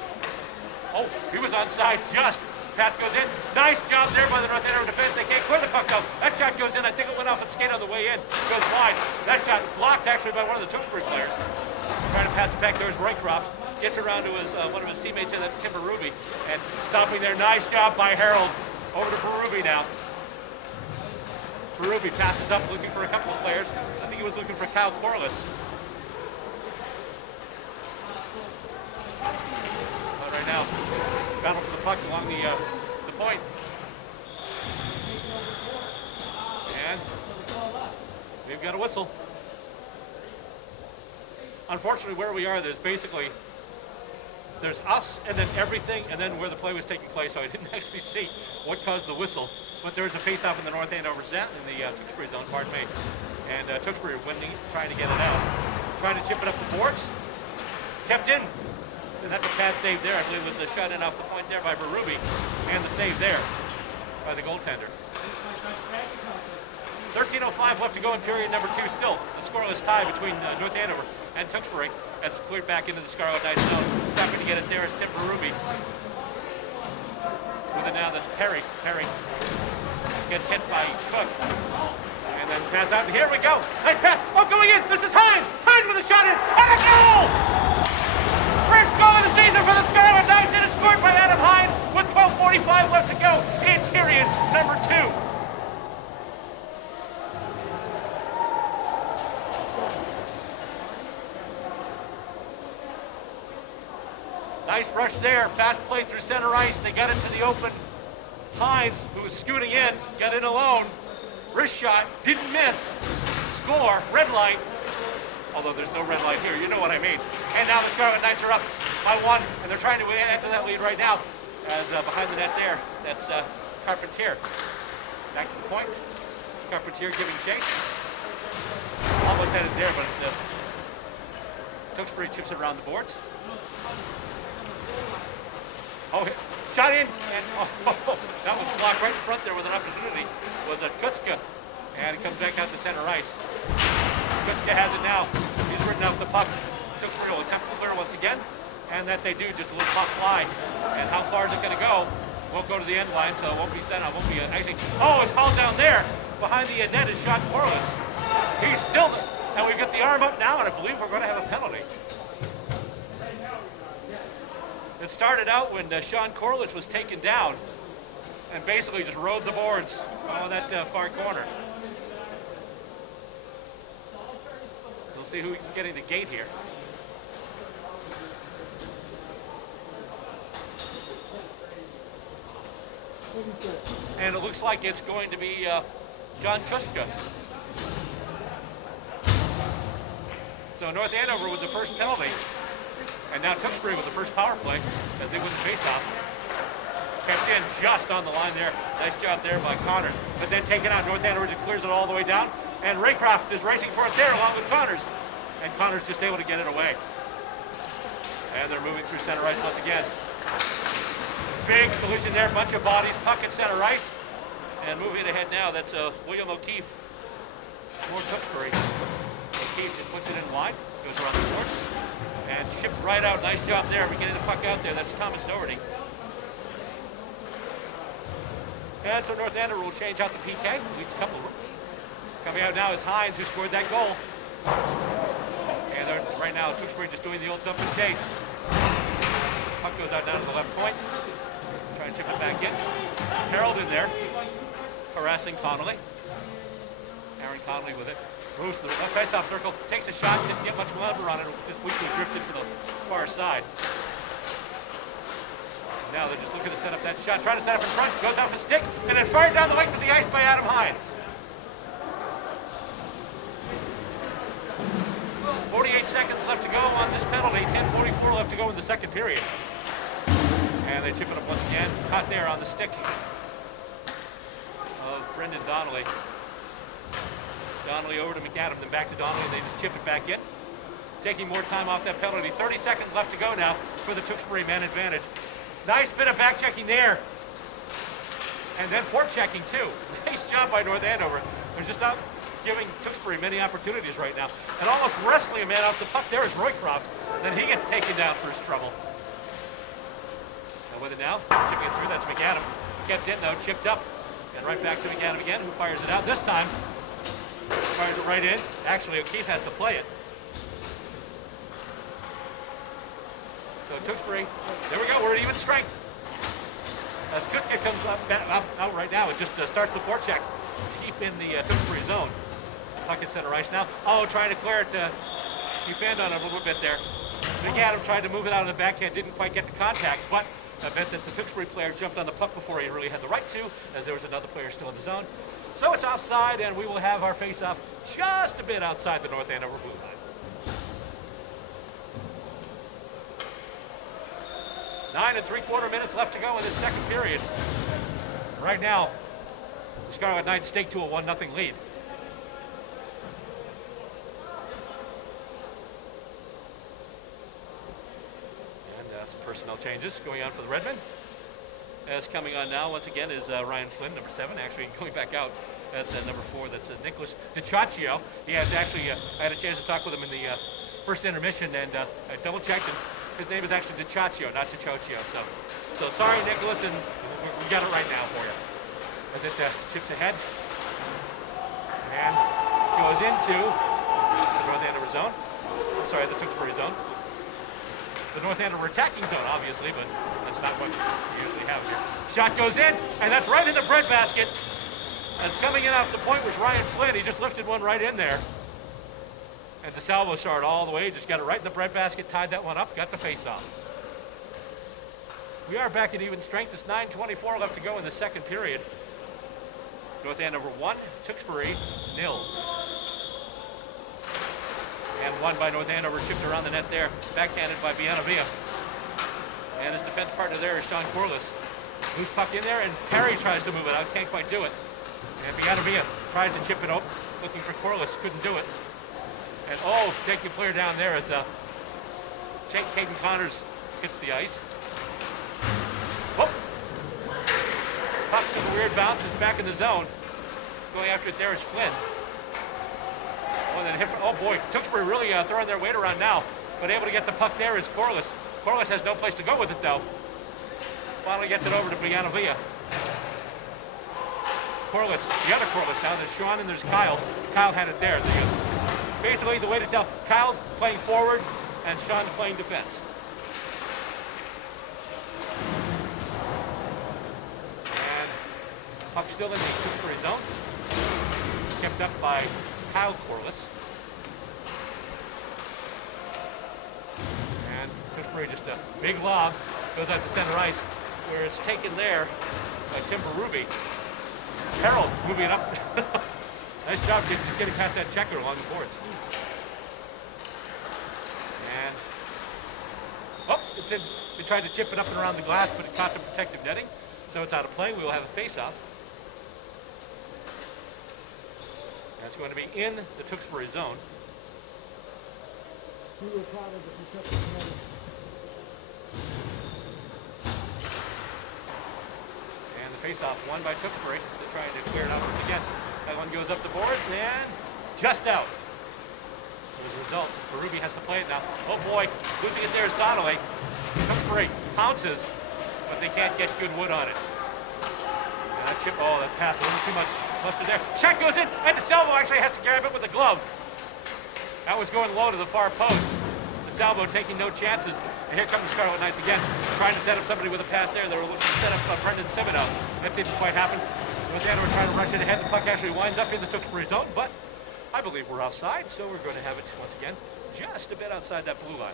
Oh, he was onside just. Pat goes in. Nice job there by the North Andover defense. They can't clear the puck out. That shot goes in. I think it went off a skate on the way in. Goes wide. That shot blocked actually by one of the Tewksbury players. Trying to pass it back. There's Roycroft. Gets around to his one of his teammates here, that's Tim Berube. And stopping there. Nice job by Harold. Over to Berube now. Berube passes up looking for a couple of players. I think he was looking for Kyle Corliss. But right now, battle for the puck along the point. And we've got a whistle. Unfortunately, where we are, there's us and then everything and then where the play was taking place, so I didn't actually see what caused the whistle. But there's a face-off in the North Andover zone, in the Tewksbury zone, pardon me. And Tewksbury winning, trying to get it out. Trying to chip it up the boards. Kept in. And that's a pad save there. I believe it was a shot in off the point there by Berube. And the save there by the goaltender. 13:05 left to go in period number 2 still. A scoreless tie between North Andover and Tewksbury. That's cleared back into the Scarlet Knights zone. Stopping to get it there is Tim Berube. With it now, that's Perry. Perry gets hit by Cook. And then pass out. Here we go. Nice pass. Oh, going in. This is Hines. Hines with a shot in. And a goal! First goal of the season for the Scarlet Knights. It is scored by Adam Hines with 12:45 left to go in period number 2. Nice rush there. Fast play through center ice. They got into the open. Hines, who was scooting in, got in alone. Wrist shot, didn't miss. Score, red light. Although there's no red light here, you know what I mean. And now the Scarlet Knights are up by 1, and they're trying to add to that lead right now. As behind the net there, that's Carpentier. Back to the point. Carpentier giving chase. Almost had it there, but it's Tewksbury chips it around the boards. Oh, shot in, and that was blocked right in front there with an opportunity. Was a Kutska, and it comes back out to center ice. Kutska has it now. He's ridden off the puck. Tewksbury will attempt to clear once again, and that they do, just a little pop fly. And how far is it going to go? Won't go to the end line, so it won't be sent out. Won't be actually. Oh, it's hauled down there. Behind the net is Sean Corliss. He's still there, and we've got the arm up now, and I believe we're going to have a penalty. It started out when Sean Corliss was taken down and basically just rode the boards on that far corner. We'll see who's getting the gate here. And it looks like it's going to be John Kuska. So North Andover with the first penalty. And now Tewksbury with the first power play as they win the faceoff. Kept in just on the line there. Nice job there by Connors. But then taken out. North Andover just clears it all the way down. And Raycroft is racing for it there along with Connors. and Connor's just able to get it away. And they're moving through center ice once again. Big collision there, bunch of bodies, puck at center ice. And moving ahead now, that's William O'Keefe. More Tewksbury. O'Keefe just puts it in wide, goes around the boards, and chipped right out. Nice job there. We're getting the puck out there. That's Thomas Doherty. And so North Andover will change out the PK, at least a couple of them. Coming out now is Hines, who scored that goal. And right now, Tewksbury just doing the old dump and chase. Puck goes out down to the left point. Try and chip it back in. Harold in there, harassing Connolly. Aaron Connolly with it. Moves to the left face-off circle, takes a shot, didn't get much lever on it, just weakly drifted to the far side. Now they're just looking to set up that shot, trying to set up in front, goes off a stick, and then fired down the length of the ice by Adam Hines. 48 seconds left to go on this penalty, 10:44 left to go in the second period. And they chip it up once again, caught there on the stick of Brendan Donnelly. Donnelly over to McAdam, then back to Donnelly, and they just chip it back in. Taking more time off that penalty. 30 seconds left to go now for the Tewksbury man advantage. Nice bit of back checking there. And then forward checking too. Nice job by North Andover. They're just not giving Tewksbury many opportunities right now. And almost wrestling a man off the puck there is Roycroft. Then he gets taken down for his trouble. And with it now, chipping it through, that's McAdam. Kept in though, chipped up. And right back to McAdam again, who fires it out. This time, fires it right in. Actually, O'Keefe has to play it. So Tewksbury, there we go, we're at even strength. As Kutka comes out right now, it just starts the forecheck to keep in the Tewksbury zone. Puck at center ice now. Oh, trying to clear it. He fanned on it a little bit there. McAdam tried to move it out of the backhand, didn't quite get the contact, but I bet that the Tewksbury player jumped on the puck before he really had the right to, as there was another player still in the zone. So it's offside, and we will have our face-off just a bit outside the North Andover blue line. 9 3/4 minutes left to go in this second period. Right now, the Scarlet Knights stake to a 1-0 lead. And some personnel changes going on for the Redmen. As coming on now, once again, is Ryan Flynn, number 7, actually going back out. That's number 4, that's Nicholas DiCiaccio. He has actually, I had a chance to talk with him in the first intermission, and I double-checked, and his name is actually DiCiaccio, not DiCiaccio. So sorry, Nicholas, and we got it right now for you. As it chips ahead, and goes into the North Andover zone. I'm sorry, the Tewksbury zone. The North Andover attacking zone, obviously, but that's not what we usually have here. Shot goes in, and that's right in the breadbasket. As coming in off the point was Ryan Flynn. He just lifted one right in there. And DeSalvo shot all the way, just got it right in the breadbasket, tied that one up, got the face-off. We are back at even strength. It's 9:24 left to go in the second period. North Andover 1, Tewksbury 0. And one by North Andover, chipped around the net there, backhanded by Bianavilla. And his defense partner there is Sean Corliss. Loose puck in there, and Perry tries to move it out, can't quite do it. And Bianavilla tries to chip it up, looking for Corliss, couldn't do it. And oh, taking a player down there as Caden Connors hits the ice. Whoop! Puck took a weird bounce, is back in the zone. Going after it there is Flynn. Oh, and then hit, oh boy, Tewksbury really throwing their weight around now. But able to get the puck there is Corliss. Corliss has no place to go with it though. Finally gets it over to Bianavilla. Corliss, the other Corliss now, there's Sean and there's Kyle. Kyle had it there. Basically, the way to tell, Kyle's playing forward and Sean's playing defense. And puck still in the Tewksbury zone. Kept up by Kyle Corliss. And Tewksbury just a big lob, goes out to center ice, where it's taken there by Tim Berube. Harold moving it up. Nice job just getting past that checker along the boards. And, oh, it's in. They tried to chip it up and around the glass, but it caught the protective netting. So it's out of play. We will have a face-off. That's going to be in the Tewksbury zone. He was part of the protective committee. And the face-off won by Tewksbury. They're trying to clear it out once again. That one goes up the boards and just out. As a result, Berube has to play it now. Oh boy, losing it there is Donnelly. Tewksbury pounces, but they can't get good wood on it. And that chip, oh, that pass, a little too much mustard there. Shot goes in, and DeSalvo actually has to grab it with a glove. That was going low to the far post. DeSalvo taking no chances. And here comes the Scarlet Knights again, trying to set up somebody with a pass there. They were looking to set up Brendan Thibodeau. That didn't quite happen. North Andover trying to rush it ahead. The puck actually winds up in the Tewksbury zone, but I believe we're offside, so we're going to have it once again just a bit outside that blue line.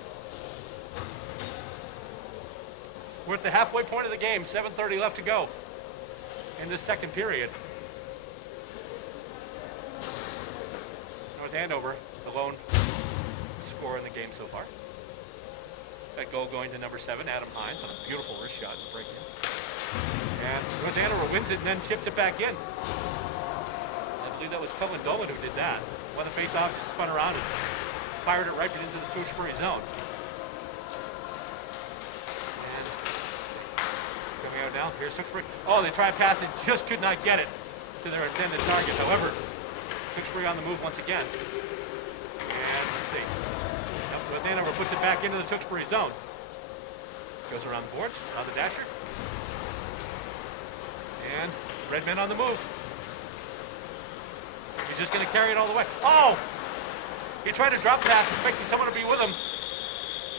We're at the halfway point of the game, 7:30 left to go in this second period. North Andover, the lone scorer in the game so far. That goal going to number 7, Adam Hines, on a beautiful wrist shot to break in. And North Andover wins it and then chips it back in. I believe that was Cullen Dolan who did that. When the face-off just spun around and fired it right into the Tewksbury zone. And coming out now, here's Tewksbury. Oh, they tried to pass it, just could not get it to their intended target. However, Tewksbury on the move once again. And let's see. Yep, North Andover puts it back into the Tewksbury zone. Goes around the boards, on the dasher. And Redmen on the move. He's just going to carry it all the way. Oh! He tried to drop pass, expecting someone to be with him.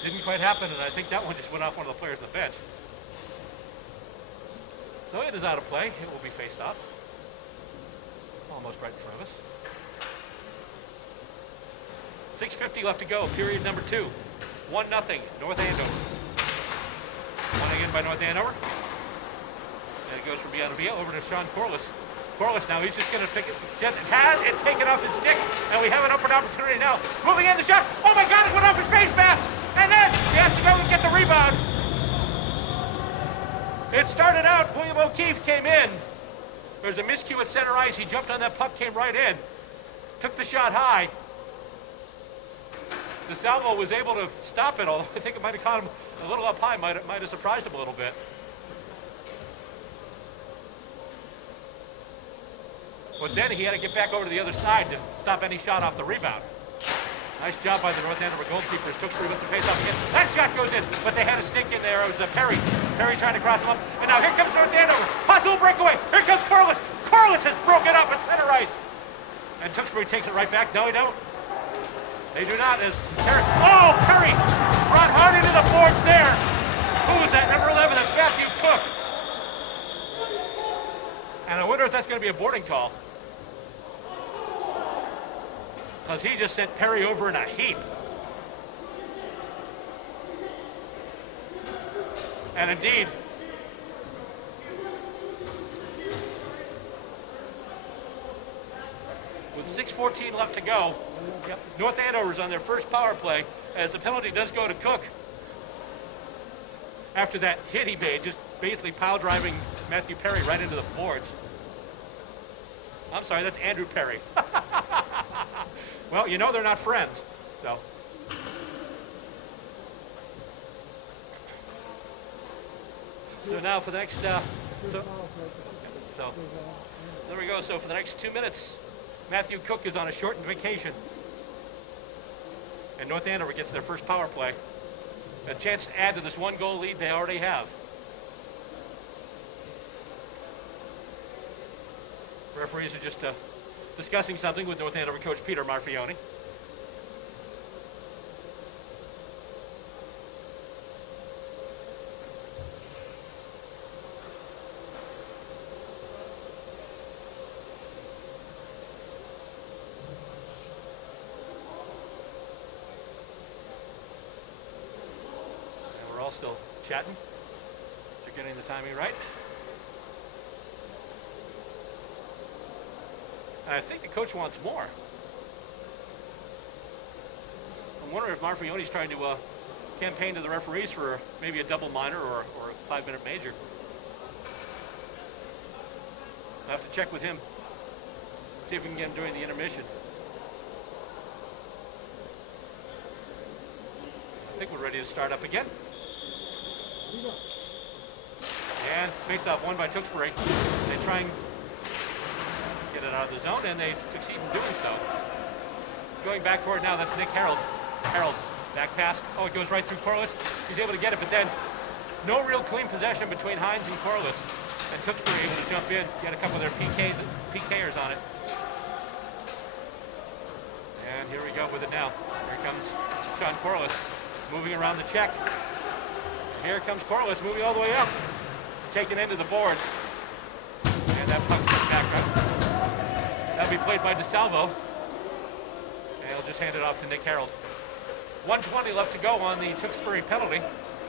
Didn't quite happen, and I think that one just went off one of the players on the bench. So it is out of play. It will be faced off. Almost right in front of us. 6:50 left to go, period number 2. 1-0, North Andover. Won again by North Andover. And it goes from Bianavilla over to Sean Corliss. Corliss now, he's just going to pick it. Jensen has it taken off his stick, and we have an open opportunity now. Moving in the shot. Oh my God, it went off his face mask. And then he has to go and get the rebound. It started out, William O'Keefe came in. There was a miscue at center ice. He jumped on that puck, came right in. Took the shot high. DeSalvo was able to stop it, although I think it might have caught him a little up high, might have surprised him a little bit. But then he had to get back over to the other side to stop any shot off the rebound. Nice job by the North Andover goalkeepers. Tewksbury wants to face off again. That shot goes in, but they had a stink in there. It was Perry. Perry trying to cross him up. And now here comes North Andover. Possible breakaway. Here comes Corliss. Corliss has broken up at center ice. And Tewksbury takes it right back. No, he don't. They do not. As Perry. Oh, Perry brought hard into the boards there. Who was that? Number 11. That's Matthew Cook. And I wonder if that's going to be a boarding call. Because he just sent Perry over in a heap. And indeed, with 6:14 left to go, North Andover's on their first power play, as the penalty does go to Cook. After that hit he made, just basically pile driving Matthew Perry right into the boards. I'm sorry, that's Andrew Perry. Well, you know they're not friends, so. So now for the next, so there we go. So for the next 2 minutes, Matthew Cook is on a shortened vacation. And North Andover gets their first power play. A chance to add to this 1-goal lead they already have. Referees are just discussing something with North Andover coach Peter Marfione. And we're all still chatting. So getting the timing right. And I think the coach wants more. I'm wondering if Marfione's trying to campaign to the referees for maybe a double minor or a 5-minute major. I'll have to check with him, see if we can get him during the intermission. think we're ready to start up again. And face-off won by Tewksbury. They try and get it out of the zone, and they succeed in doing so. Going back for it now, that's Nick Harold. Harold, back pass. Oh, it goes right through Corliss. He's able to get it, but then no real clean possession between Hines and Corliss. And Tewksbury able to jump in, get a couple of their PKers on it. And here we go with it now. Here comes Sean Corliss moving around the check. Here comes Corliss moving all the way up, taking into the boards. And that puck's back up. That'll be played by DeSalvo. And he'll just hand it off to Nick Harold. 1:20 left to go on the Tewksbury penalty.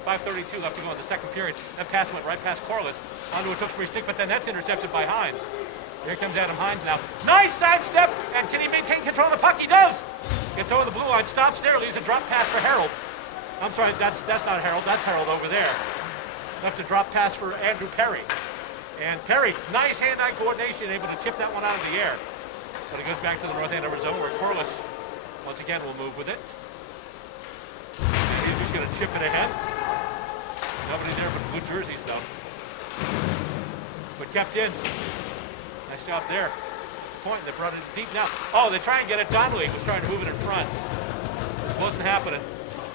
5:32 left to go in the second period. That pass went right past Corliss onto a Tewksbury stick, but then that's intercepted by Hines. Here comes Adam Hines now. Nice sidestep, and can he maintain control of the puck? He does! Gets over the blue line, stops there, leaves a drop pass for Harold. I'm sorry, that's not Harold, that's Harold over there. Left a drop pass for Andrew Perry. And Perry, nice hand-eye coordination, able to chip that one out of the air. But it goes back to the North Andover zone where Corliss, once again, will move with it. And he's just going to chip it ahead. Nobody there but blue jerseys, though. But kept in. Nice job there. Point, they brought it deep now. Oh, they try and get it. Donnelly was trying to move it in front. Wasn't happening.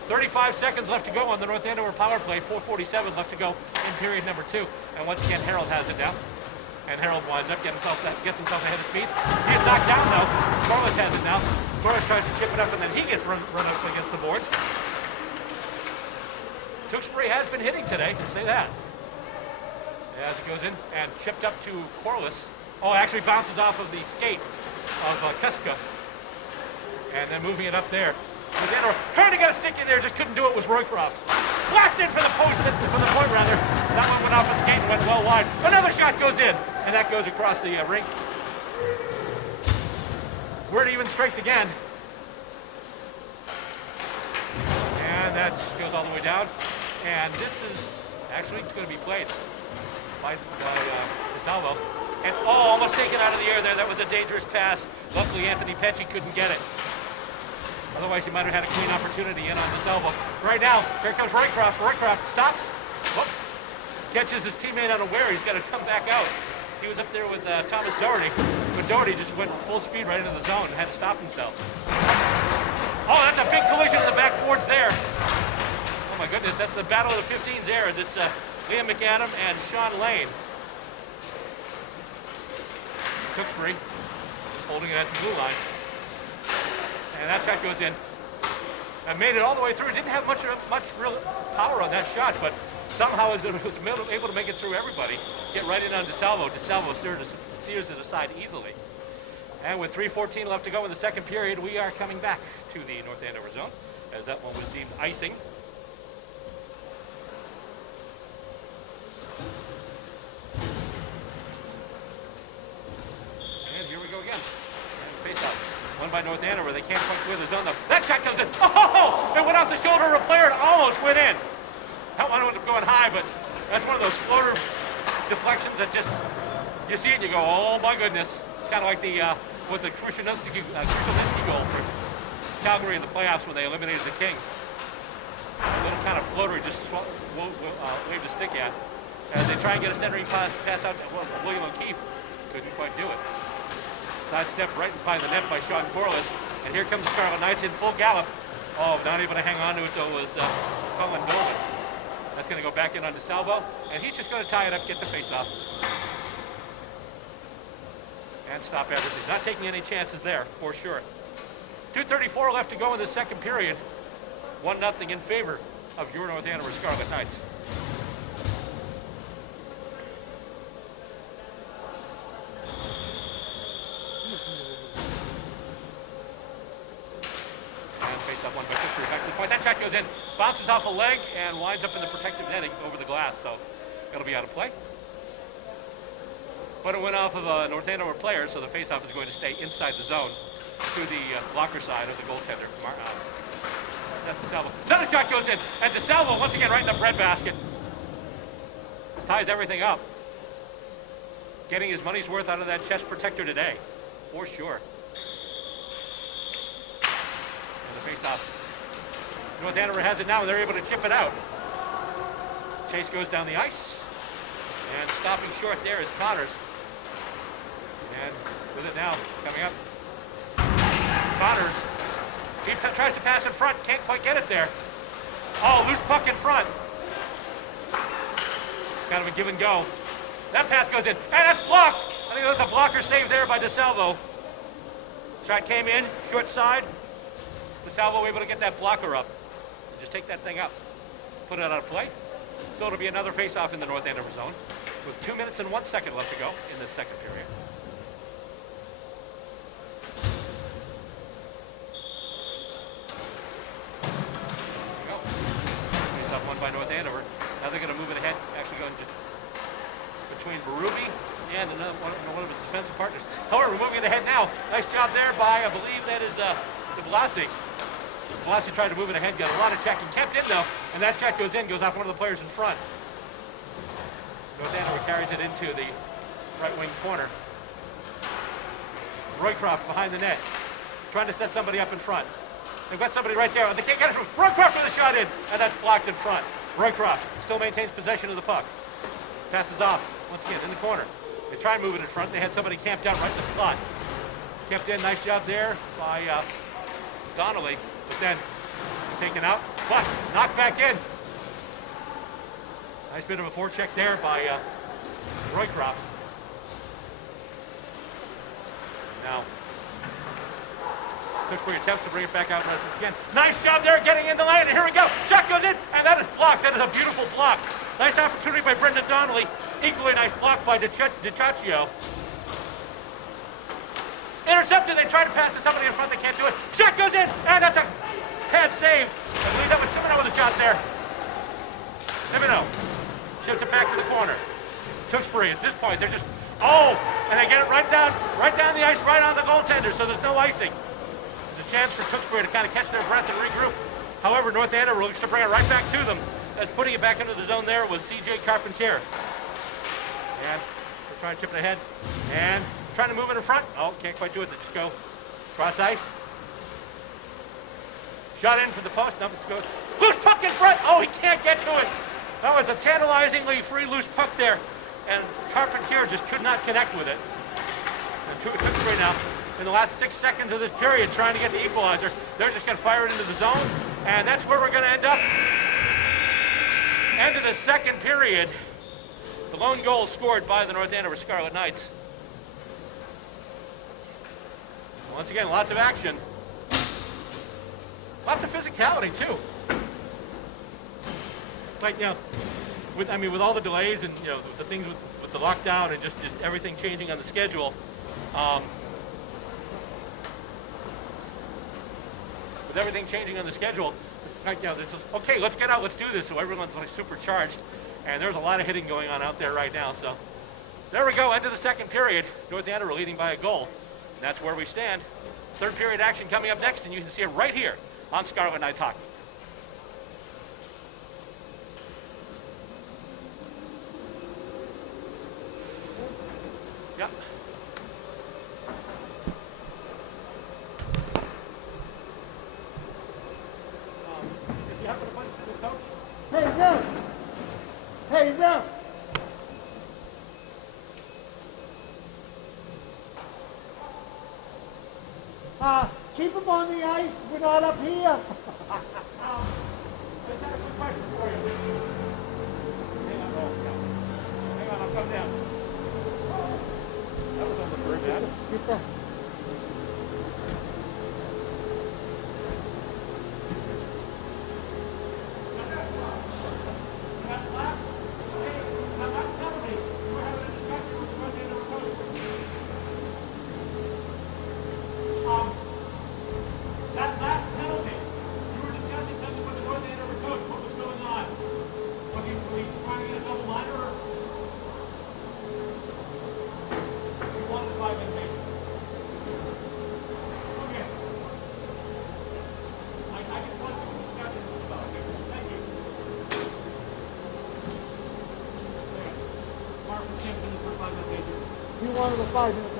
35 seconds left to go on the North Andover power play. 4:47 left to go in period number 2. And once again, Harold has it now. And Harold winds up, gets himself ahead of speed. He is knocked down, though. Corliss has it now. Corliss tries to chip it up, and then he gets run up against the boards. Tewksbury has been hitting today, to say that. As it goes in and chipped up to Corliss. Oh, actually bounces off of the skate of Kuska. And then moving it up there. Trying to get a stick in there, just couldn't do it, was Roycroft. Blast in for the post, for the point rather. That one went off the skate and went well wide. Another shot goes in, and that goes across the rink. We're at even strength again. And that goes all the way down. And this is, actually, it's going to be played by DeSalvo. And oh, almost taken out of the air there. That was a dangerous pass. Luckily, Anthony Pecci couldn't get it. Otherwise, he might have had a clean opportunity in on DeSalvo. Right now, here comes Roycroft. Roycroft stops. Whoop. Catches his teammate unaware. He's got to come back out. He was up there with Thomas Doherty. But Doherty just went full speed right into the zone and had to stop himself. Oh, that's a big collision in the backboards there. Oh my goodness, that's the battle of the 15s there. It's Liam McAdam and Sean Lane. Tewksbury holding it at the blue line. And that shot goes in. And made it all the way through. Didn't have much real power on that shot, but somehow was able to make it through everybody. Get right in on DeSalvo. DeSalvo steers it aside easily. And with 3:14 left to go in the second period, we are coming back to the North Andover zone, as that one was deemed icing. And here we go again. Face off. Won by North Andover. They can't quite clear the zone though. That shot comes in. Oh! It went off the shoulder of a player and almost went in. That one ended up going high, but that's one of those floater deflections that just, you see it and you go, oh my goodness. Kind of like the with the Krushelnyski goal for Calgary in the playoffs when they eliminated the Kings. A little kind of floater he just waved a stick at. As they try and get a centering pass out to William O'Keefe. Couldn't quite do it. Sidestep right by the net by Sean Corliss. And here comes the Scarlet Knights in full gallop. Oh, not able to hang on to it though was Colin Dolan. That's going to go back in on DeSalvo. And he's just going to tie it up, get the face off. And stop everything. Not taking any chances there, for sure. 2:34 left to go in the second period. 1-0 in favor of your North Andover Scarlet Knights. And face off one by Tewksbury back to the point. That shot goes in, bounces off a leg, and winds up in the protective netting over the glass, so it'll be out of play. But it went off of a North Andover player, so the faceoff is going to stay inside the zone to the blocker side of the goaltender. That's DeSalvo. Another shot goes in, and DeSalvo once again right in the breadbasket. Ties everything up. Getting his money's worth out of that chest protector today, for sure. And the faceoff North Andover has it now, and they're able to chip it out. Chase goes down the ice, and stopping short there is Connors. And with it now, coming up, Connors, he tries to pass in front, can't quite get it there. Oh, loose puck in front. Kind of a give and go. That pass goes in, and that's blocked. I think there was a blocker save there by DeSalvo. Shot came in, short side. DeSalvo able to get that blocker up. Just take that thing up, put it on a plate. So it'll be another face-off in the North Andover zone with 2 minutes and 1 second left to go in this second period. Face-off won by North Andover. Now they're going to move it ahead, actually going between Berube and one of his defensive partners. However, moving it ahead now. Nice job there by, I believe that is DeBlasi. DeBlasi tried to move it ahead, got a lot of checking. Kept in though, and that shot goes in, goes off one of the players in front. North Andover carries it into the right wing corner. Roycroft behind the net, trying to set somebody up in front. They've got somebody right there. They can't get it from Roycroft with a shot in, and that's blocked in front. Roycroft still maintains possession of the puck. Passes off, once again, in the corner. They try and move it in front. They had somebody camped out right in the slot. Kept in, nice job there by Donnelly, but then taken out, but knocked back in. Nice bit of a forecheck there by Roycroft. Now, Tewksbury attempts to bring it back out once again. Nice job there getting in the lane, and here we go. Shot goes in, and that is blocked. That is a beautiful block. Nice opportunity by Brendan Donnelly. Equally nice block by DiCiaccio. Intercepted, they try to pass to somebody in front, they can't do it. Shot goes in, and that's a pad save. I believe that was Simino with a shot there. Simino ships it back to the corner. Tewksbury, at this point, they're just, and they get it right down the ice, right on the goaltender, so there's no icing. There's a chance for Tewksbury to kind of catch their breath and regroup. However, North Andover looks to bring it right back to them. As putting it back into the zone there was C.J. Carpentier. And they're trying to chip it ahead. And trying to move it in front. Oh, can't quite do it. They just go cross ice. Shot in for the post. No, it's good. Loose puck in front. Oh, he can't get to it. That was a tantalizingly free loose puck there. And Carpentier just could not connect with it. And Tewksbury now, in the last 6 seconds of this period, trying to get the equalizer. They're just going to fire it into the zone. And that's where we're going to end up. End of the second period. The lone goal scored by the North Andover Scarlet Knights. Once again, lots of action. Lots of physicality, too. Like, with all the delays and, the things with the lockdown and just everything changing on the schedule, with everything changing on the schedule, it's like, it's just, okay, let's get out, let's do this. So everyone's like supercharged. And there's a lot of hitting going on out there right now. So there we go, end of the second period. North Andover leading by a goal. And that's where we stand. Third period action coming up next, and you can see it right here on Scarlet Knights Hockey. Yep. If you happen to find the coach. Hey, ref! Hey, ref! Keep him on the ice. We're not up here. I just had a quick question for you. Hang on, I'll come down. That was almost very bad. Get that. That last penalty, you were discussing something with the North Andover coach. What was going on? Were you trying to get a double liner, or you wanted the 5 minute major? Okay. I just want some discussion about it. Thank you. Marcus came in for a 5 minute major. You wanted a 5-minute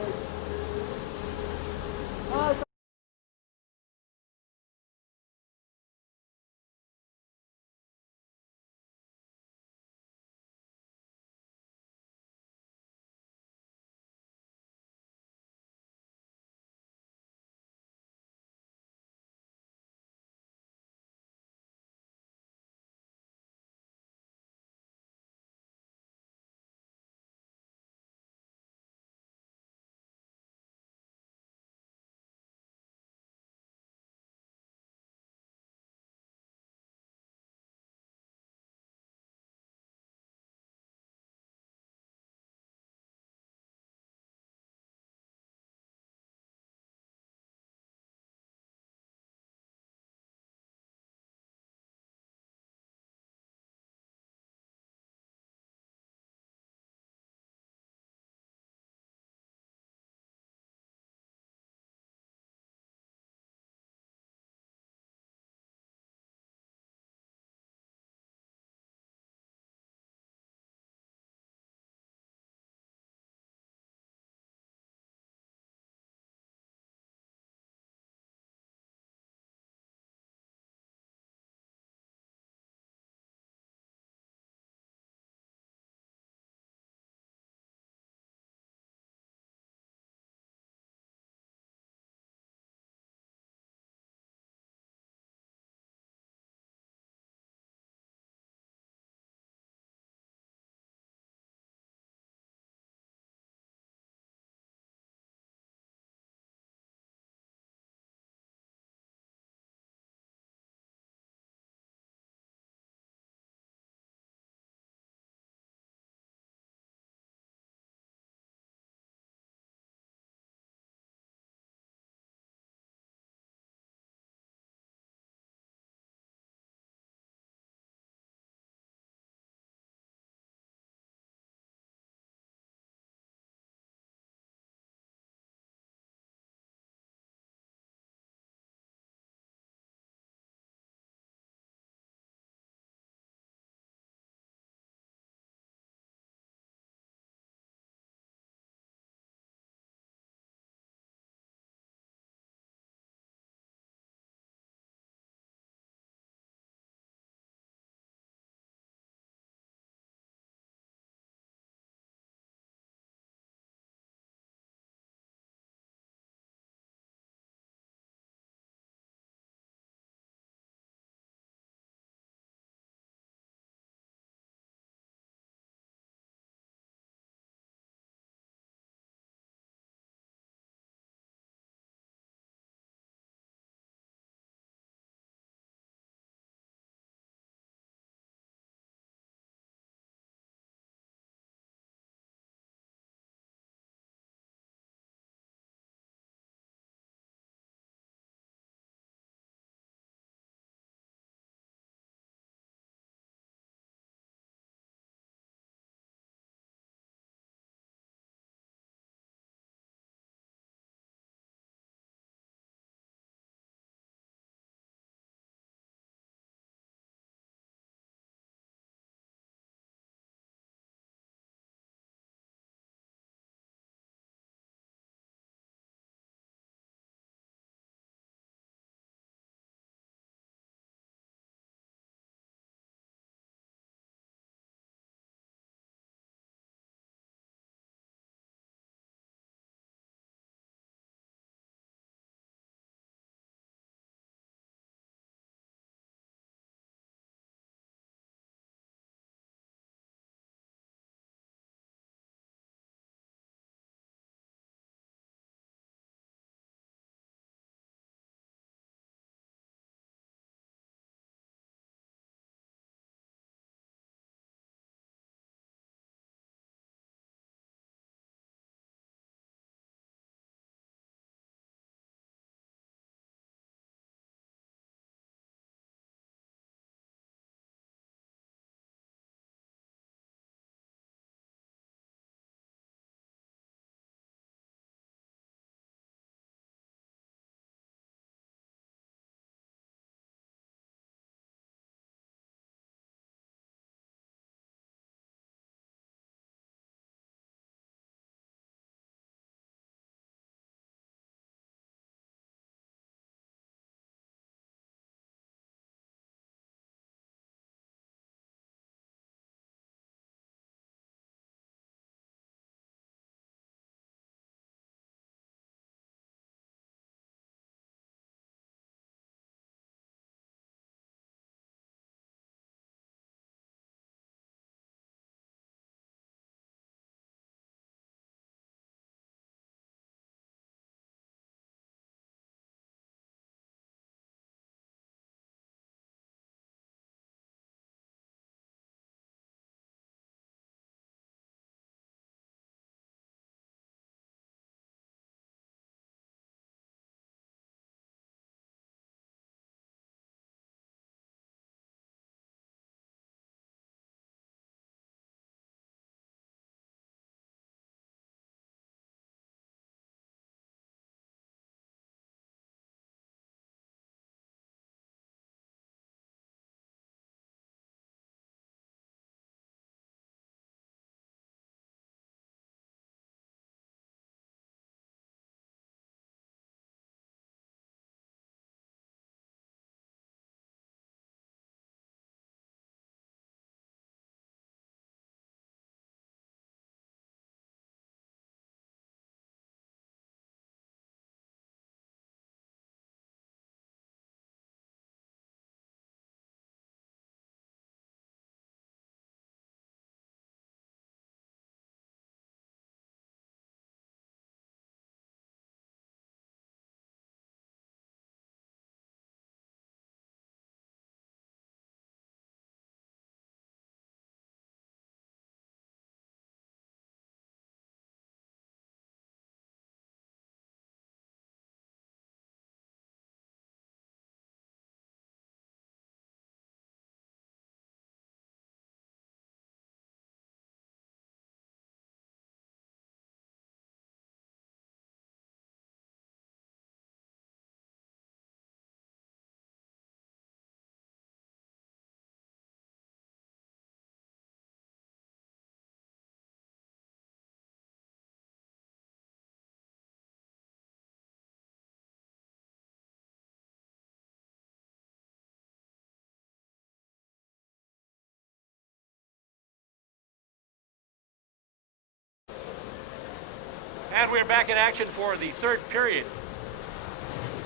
And we're back in action for the third period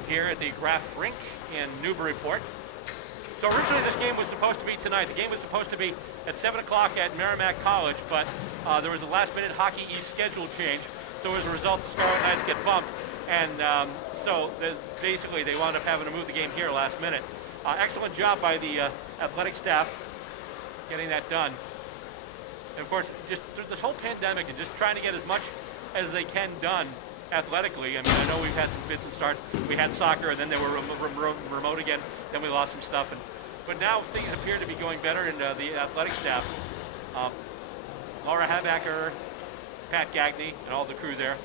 here at the Graf Rink in Newburyport. So originally this game was supposed to be tonight. The game was supposed to be at 7 o'clock at Merrimack College, but there was a last-minute Hockey East schedule change. So as a result, the Scarlet Knights get bumped. And basically they wound up having to move the game here last minute. Excellent job by the athletic staff getting that done. And of course, just through this whole pandemic and just trying to get as much as they can done athletically. I mean, I know we've had some fits and starts. We had soccer, and then they were remote again. Then we lost some stuff. But now things appear to be going better in the athletic staff. Laura Habacker, Pat Gagney, and all the crew there.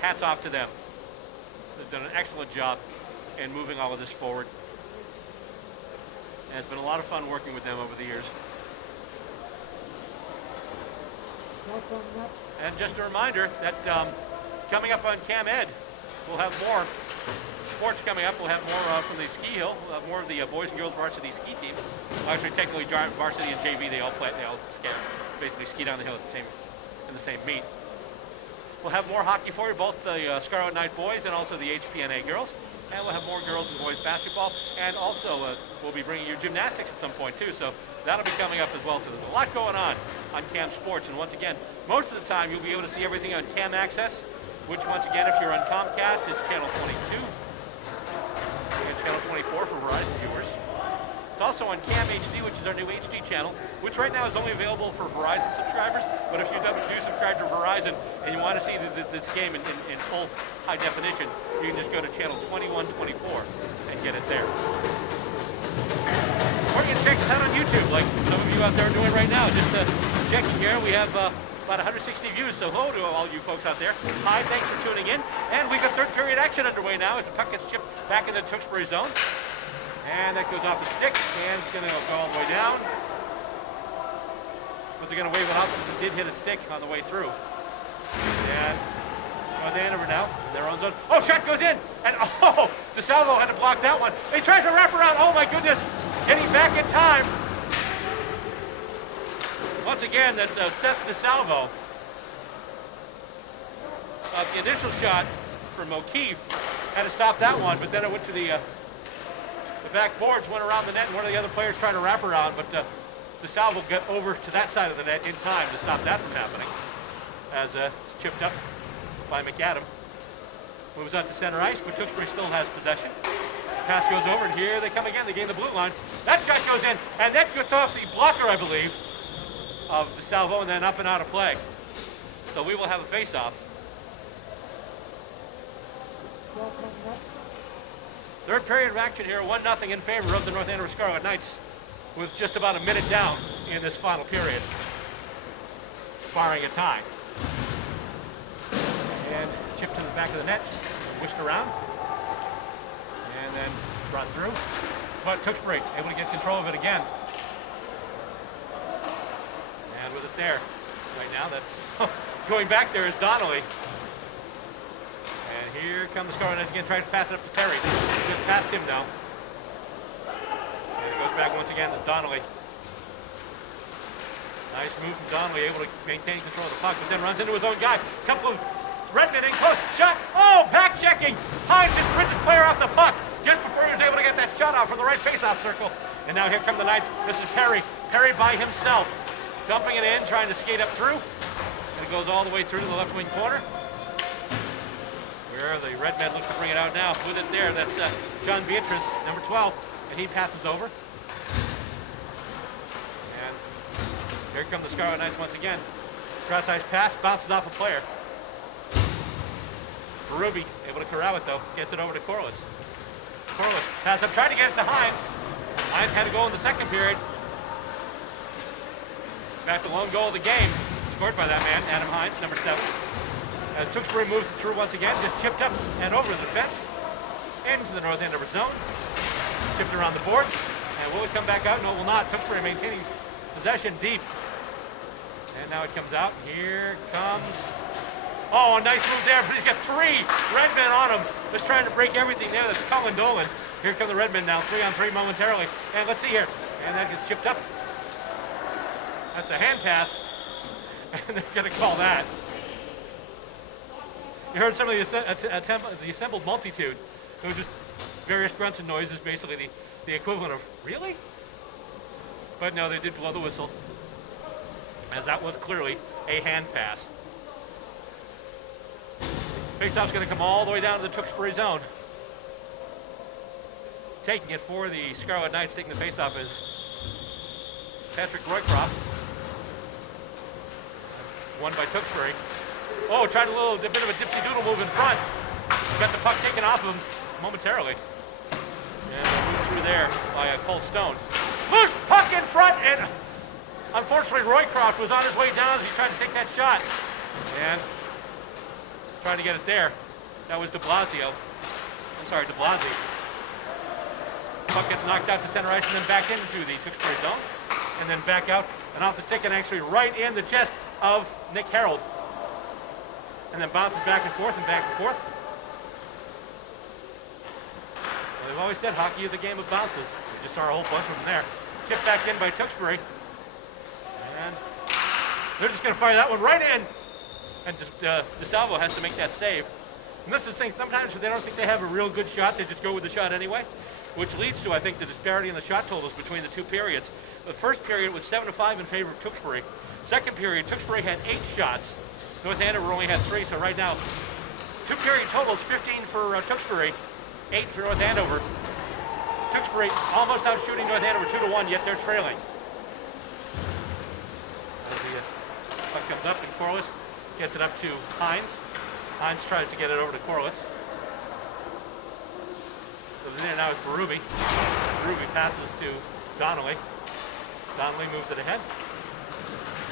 Hats off to them. They've done an excellent job in moving all of this forward. And it's been a lot of fun working with them over the years. And just a reminder that coming up on Cam Ed, we'll have more sports coming up. We'll have more from the ski hill. We'll have more of the boys and girls varsity ski team. Well, actually, technically, varsity and JV, they all basically ski down the hill at in the same meet. We'll have more hockey for you, both the Scarlet Knight boys and also the HPNA girls. And we'll have more girls and boys basketball. And also, we'll be bringing you gymnastics at some point, too. So that'll be coming up as well. So there's a lot going on Cam Sports. And once again, most of the time, you'll be able to see everything on Cam Access, which, once again, if you're on Comcast, it's channel 22 and channel 24 for Verizon viewers. It's also on Cam HD, which is our new HD channel, which right now is only available for Verizon subscribers. But if you do subscribe to Verizon and you want to see this game in full high definition, you can just go to channel 2124 and get it there. Or you can check us out on YouTube, like some of you out there are doing right now. Just checking here, we have about 160 views, so hello to all you folks out there. Hi, thanks for tuning in. And we've got third period action underway now as the puck gets chipped back into the Tewksbury zone. And that goes off the stick, and it's going to go all the way down. But they're going to wave it off since it did hit a stick on the way through. And North Andover now, their own zone. Oh, shot goes in! And oh, DeSalvo had to block that one. He tries to wrap around. Oh my goodness! Getting back in time. Once again, that's Seth DeSalvo. The initial shot from O'Keefe had to stop that one, but then it went to the back boards, went around the net, and one of the other players tried to wrap around, but DeSalvo got over to that side of the net in time to stop that from happening. As it's chipped up by McAdam. Moves out to center ice, but Tewksbury still has possession. Pass goes over, and here they come again. They gain the blue line. That shot goes in, and that gets off the blocker, I believe, of DeSalvo, and then up and out of play. So we will have a face-off. Third period of action here, 1-0 in favor of the North Andover Scarlet Knights, with just about a minute down in this final period, barring a tie. And chipped to the back of the net, whisked around, and then brought through. But Tewksbury able to get control of it again. And with it there, right now, that's going back there is Donnelly. And here come the Scarlet Knights again, trying to pass it up to Perry. Just past him now. And it goes back once again to Donnelly. Nice move from Donnelly, able to maintain control of the puck, but then runs into his own guy. Couple of Redmond in close. Shot! Oh, back checking! Hines just ripped his player off the puck just before he was able to get that shot off from the right face-off circle. And now here come the Knights. This is Perry. Perry by himself. Dumping it in, trying to skate up through. And it goes all the way through to the left wing corner. Where the Redmen looks to bring it out now. With it there, that's John Beatrice, number 12. And he passes over. And here come the Scarlet Knights once again. Cross ice pass, bounces off a player. Ruby able to corral it though. Gets it over to Corliss. Corliss pass up, trying to get it to Hines. Hines had to go in the second period. In fact, the lone goal of the game, scored by that man, Adam Hines, number 7. As Tewksbury moves through once again, just chipped up and over the fence into the North Andover zone. Chipped around the boards. And will it come back out? No, it will not. Tewksbury maintaining possession deep. And now it comes out. Here comes... Oh, a nice move there, but he's got 3 Redmen on him. Just trying to break everything there. That's Colin Dolan. Here come the Redmen now, 3-on-3 momentarily. And let's see here. And that gets chipped up. That's a hand pass. And they're going to call that. You heard some of the assembled multitude. It was just various grunts and noises, basically the equivalent of, really? But no, they did blow the whistle, as that was clearly a hand pass. Faceoff's going to come all the way down to the Tewksbury zone. Taking it for the Scarlet Knights, taking the faceoff is Patrick Roycroft. Won by Tewksbury. Oh, tried a bit of a dipsy-doodle move in front. Got the puck taken off him momentarily. And moved through there by Cole Stone. Loose puck in front, and unfortunately Roycroft was on his way down as he tried to take that shot. And trying to get it there. That was de Blasio. I'm sorry, de Blasi. Puck gets knocked out to center ice and then back into the Tewksbury zone. And then back out and off the stick and actually right in the chest of Nick Harold. And then bounces back and forth and back and forth. Well, they've always said hockey is a game of bounces. We just saw a whole bunch of them there. Chipped back in by Tewksbury. And they're just going to fire that one right in. And just DeSalvo has to make that save. And this is the thing, sometimes if they don't think they have a real good shot, they just go with the shot anyway, which leads to, I think, the disparity in the shot totals between the two periods. The first period was 7-5 in favor of Tewksbury. Second period, Tewksbury had 8 shots. North Andover only had 3, so right now, two period totals, 15 for Tewksbury, 8 for North Andover. Tewksbury almost out shooting North Andover 2-1, yet they're trailing. As the puck comes up and Corliss gets it up to Hines. Hines tries to get it over to Corliss. Goes in and now is Berube. Berube passes to Donnelly. Donnelly moves it ahead.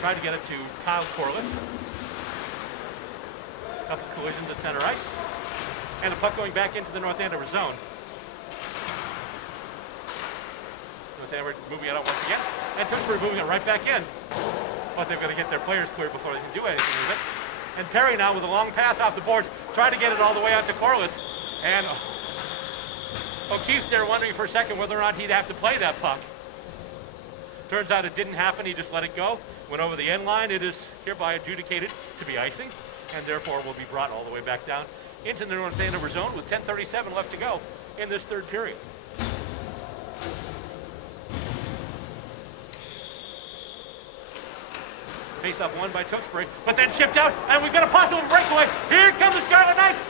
Tried to get it to Kyle Corliss. Couple collisions at center ice. And the puck going back into the North Andover zone. North Andover moving it out once again. And Tewksbury moving it right back in. But they've got to get their players cleared before they can do anything with it. And Perry now with a long pass off the boards, trying to get it all the way out to Corliss. And O'Keefe there wondering for a second whether or not he'd have to play that puck. Turns out it didn't happen, he just let it go. Went over the end line, it is hereby adjudicated to be icing, and therefore will be brought all the way back down into the North Andover zone with 10:37 left to go in this third period. Face-off won by Tewksbury, but then chipped out, and we've got a possible breakaway. Here comes the Scarlet Knights.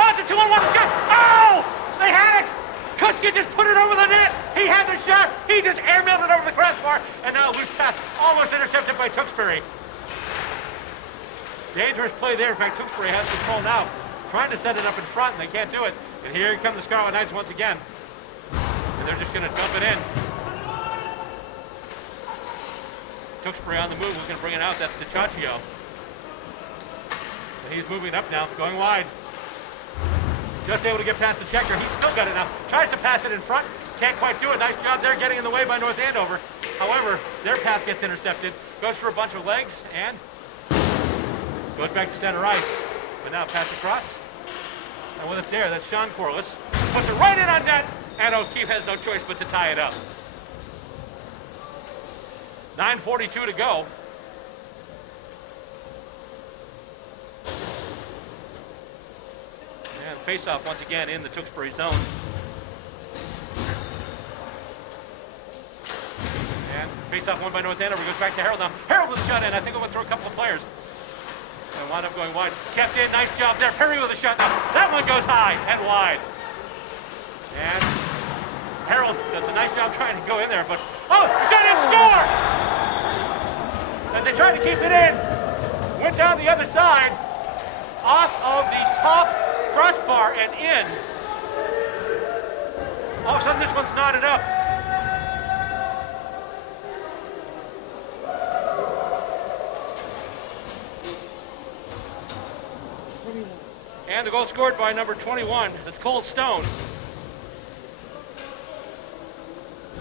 Oh, it's a 2-on-1 shot. Oh! They had it! Kuski just put it over the net. He had the shot. He just airmailed it over the crossbar, and now a loose pass almost intercepted by Tewksbury. Dangerous play there. In fact, Tewksbury has control now. Trying to set it up in front, and they can't do it. And here come the Scarlet Knights once again. And they're just going to dump it in. Tewksbury on the move, looking to bring it out. That's DiCiaccio. And he's moving up now, going wide. Just able to get past the checker. He's still got it now. Tries to pass it in front. Can't quite do it. Nice job there getting in the way by North Andover. However, their pass gets intercepted. Goes for a bunch of legs and goes back to center ice. But now pass across. And with it there, that's Sean Corliss. Puts it right in on net. And O'Keefe has no choice but to tie it up. 9:42 to go. And face-off once again in the Tewksbury zone. And face-off won by North Andover. Goes back to Harold now. Harold with a shot in. I think it went through a couple of players. And wound up going wide. Kept in. Nice job there. Perry with a shot now. That one goes high and wide. And Harold does a nice job trying to go in there, but oh, shut in, score! As they tried to keep it in, went down the other side, off of the top crossbar and in. All of a sudden, this one's knotted up. And the goal scored by number 21, that's Cole Stone.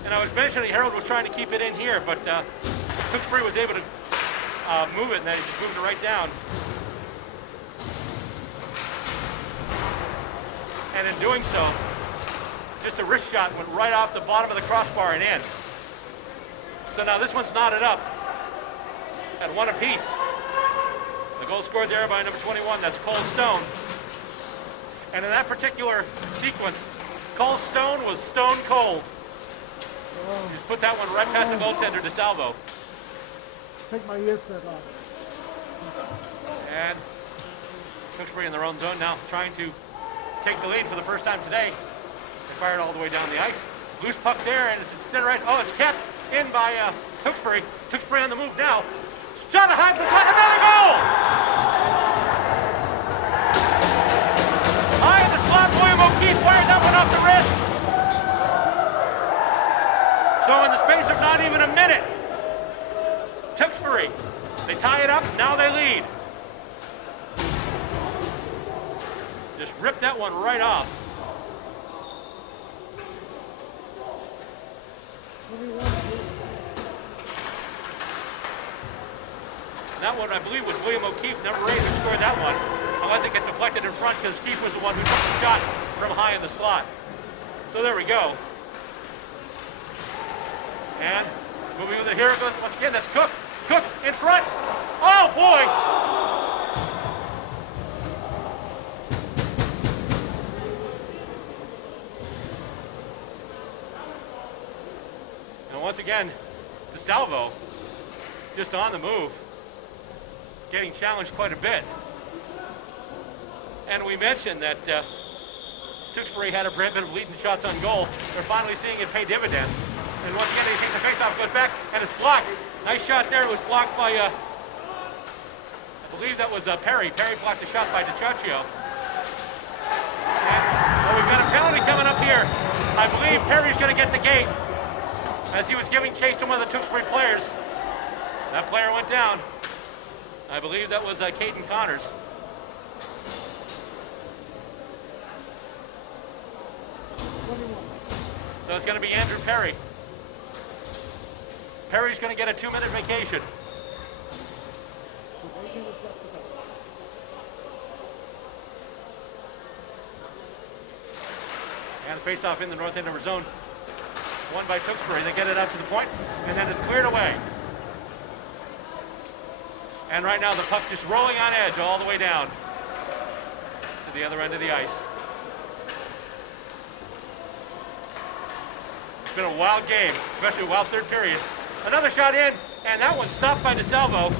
And I was mentioning Harold was trying to keep it in here, but Tewksbury was able to move it, and then he just moved it right down. And in doing so, just a wrist shot went right off the bottom of the crossbar and in. So now this one's knotted up at one apiece. The goal scored there by number 21, that's Cole Stone. And in that particular sequence, Cole Stone was stone cold. Just put that one right past the goaltender, DeSalvo. Take my earset off. And Tewksbury in their own zone now, trying to take the lead for the first time today. They fired all the way down the ice. Loose puck there, and it's instead right. Oh, it's kept in by Tewksbury. Tewksbury on the move now. Shot behind the slot, another goal! High in the slot, William O'Keefe fired that one off the wrist. So in the space of not even a minute, Tewksbury, they tie it up, now they lead. Just ripped that one right off. That one, I believe, was William O'Keefe, number 8, who scored that one. Unless it gets deflected in front, because Keefe was the one who took the shot from high in the slot. So there we go. And moving with it, here it goes once again, that's Cook. Cook in front. Oh, boy! And once again, DeSalvo just on the move, getting challenged quite a bit. And we mentioned that Tewksbury had a bit of leading shots on goal. They're finally seeing it pay dividends. And once again, they take the faceoff, goes back, and it's blocked. Nice shot there. It was blocked by, I believe that was Perry. Perry blocked the shot by DiCioccio. And well, we've got a penalty coming up here. I believe Perry's going to get the gate as he was giving chase to one of the Tewksbury players. That player went down. I believe that was Caden Connors. So it's going to be Andrew Perry. Perry's going to get a 2-minute vacation. And face-off in the north end of our zone. Won by Tewksbury. They get it out to the point, and then it's cleared away. And right now the puck just rolling on edge all the way down to the other end of the ice. It's been a wild game, especially a wild third period. Another shot in, and that one stopped by DeSalvo.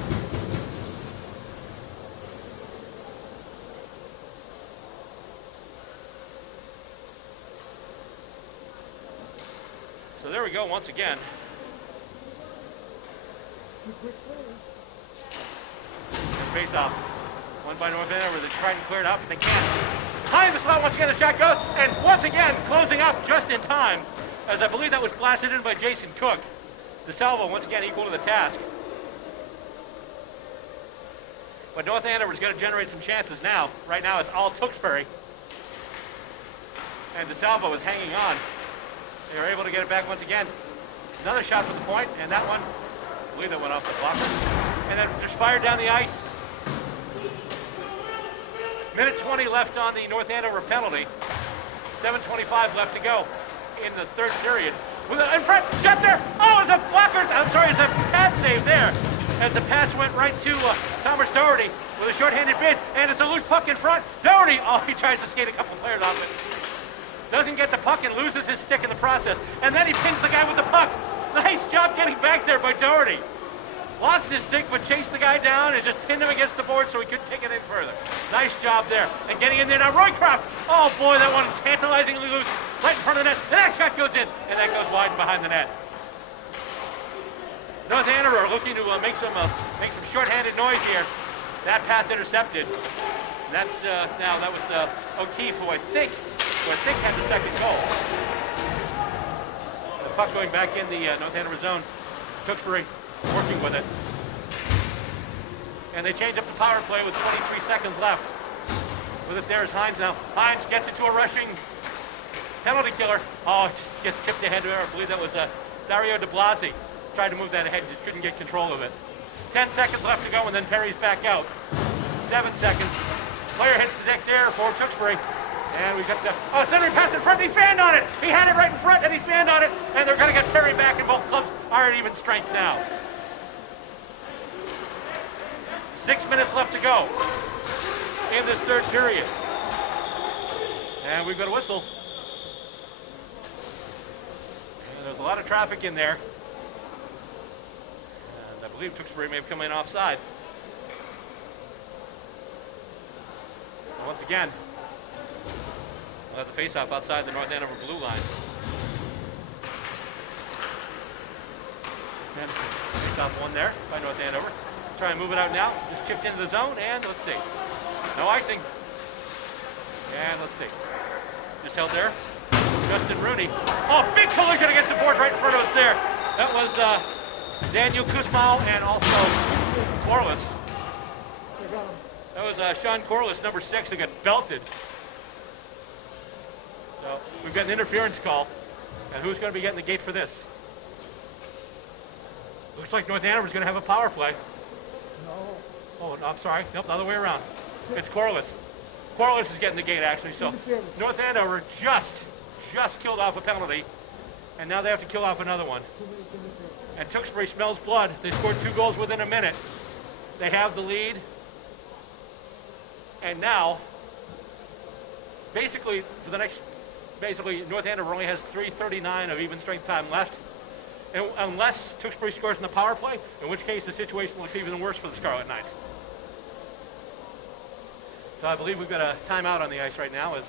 So there we go once again. Face off. One by North Andover. They tried to clear it out, but they can't. High in the slot once again, the shot goes, and once again closing up just in time, as I believe that was blasted in by Jason Cook. DeSalvo once again equal to the task. But North Andover is going to generate some chances now. Right now it's all Tewksbury. And DeSalvo is hanging on. They were able to get it back once again. Another shot for the point, and that one, I believe that went off the blocker. And then just fired down the ice. Minute 20 left on the North Andover penalty. 7:25 left to go in the third period. With in front, shot there. Oh, it's a blocker. I'm sorry, it's a pad save there. As the pass went right to Thomas Doherty with a short-handed bid, and it's a loose puck in front. Doherty, oh, he tries to skate a couple players off it. Doesn't get the puck and loses his stick in the process. And then he pins the guy with the puck. Nice job getting back there by Doherty. Lost his stick, but chased the guy down and just pinned him against the board so he couldn't take it in further. Nice job there. And getting in there now, Roycroft. Oh boy, that one tantalizingly loose right in front of the net. And that shot goes in, and that goes wide and behind the net. North Andover are looking to make some short-handed noise here. That pass intercepted. That's now that was O'Keefe, who I think had the second goal. The puck going back in the North Andover zone. Tewksbury working with it. And they change up the power play with 23 seconds left. With it there is Hines now. Hines gets it to a rushing penalty killer. Oh, just gets chipped ahead to her. I believe that was Dario de Blasi. Tried to move that ahead, just couldn't get control of it. 10 seconds left to go, and then Perry's back out. 7 seconds. Player hits the deck there for Tewksbury. And we've got the centering pass in front. He fanned on it. He had it right in front, and he fanned on it. And they're going to get Perry back, and both clubs are at even strength now. 6 minutes left to go in this third period. And we've got a whistle. And there's a lot of traffic in there. And I believe Tewksbury may have come in offside. So once again, we'll have the face-off outside the North Andover blue line. And face-off one there by North Andover. Try and move it out now. Just chipped into the zone, and let's see. No icing. And let's see. Just held there. Justin Rooney. Oh, big collision against the boards right in front of us there. That was Daniel Kuzmau and also Corliss. That was Sean Corliss, number 6, that got belted. So we've got an interference call. And who's going to be getting the gate for this? Looks like North Andover's going to have a power play. No. Oh, no, I'm sorry. Nope, the other way around. It's Corliss. Corliss is getting the gate, actually. So North Andover just killed off a penalty, and now they have to kill off another one. And Tewksbury smells blood. They scored 2 goals within a minute. They have the lead. And now, basically, for the next, North Andover only has 3:39 of even strength time left. And unless Tewksbury scores in the power play, in which case the situation looks even worse for the Scarlet Knights. So I believe we've got a timeout on the ice right now as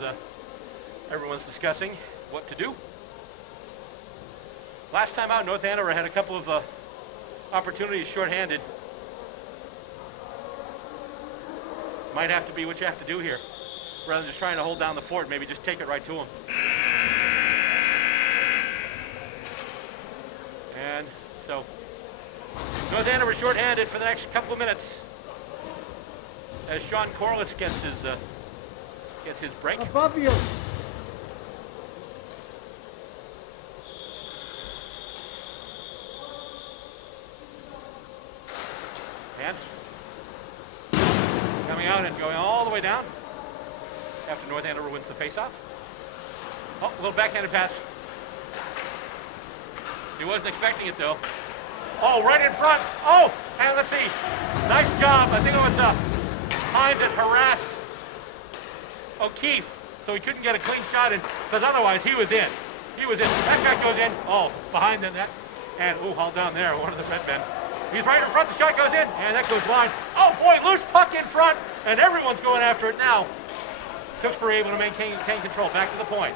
everyone's discussing what to do. Last time out, North Andover had a couple of opportunities shorthanded. Might have to be what you have to do here. Rather than just trying to hold down the fort, maybe just take it right to them. And so, North Andover shorthanded for the next couple of minutes as Sean Corliss gets his break. Above you. And coming out and going all the way down after North Andover wins the faceoff. Oh, a little backhanded pass. He wasn't expecting it though. Oh, right in front. Oh, and let's see. Nice job. I think it was Hines that harassed O'Keefe, so he couldn't get a clean shot in, because otherwise he was in. He was in. That shot goes in. Oh, behind the net. And, ooh, hauled down there, one of the red men. He's right in front. The shot goes in, and that goes wide. Oh, boy, loose puck in front, and everyone's going after it now. Tewksbury able to maintain control. Back to the point.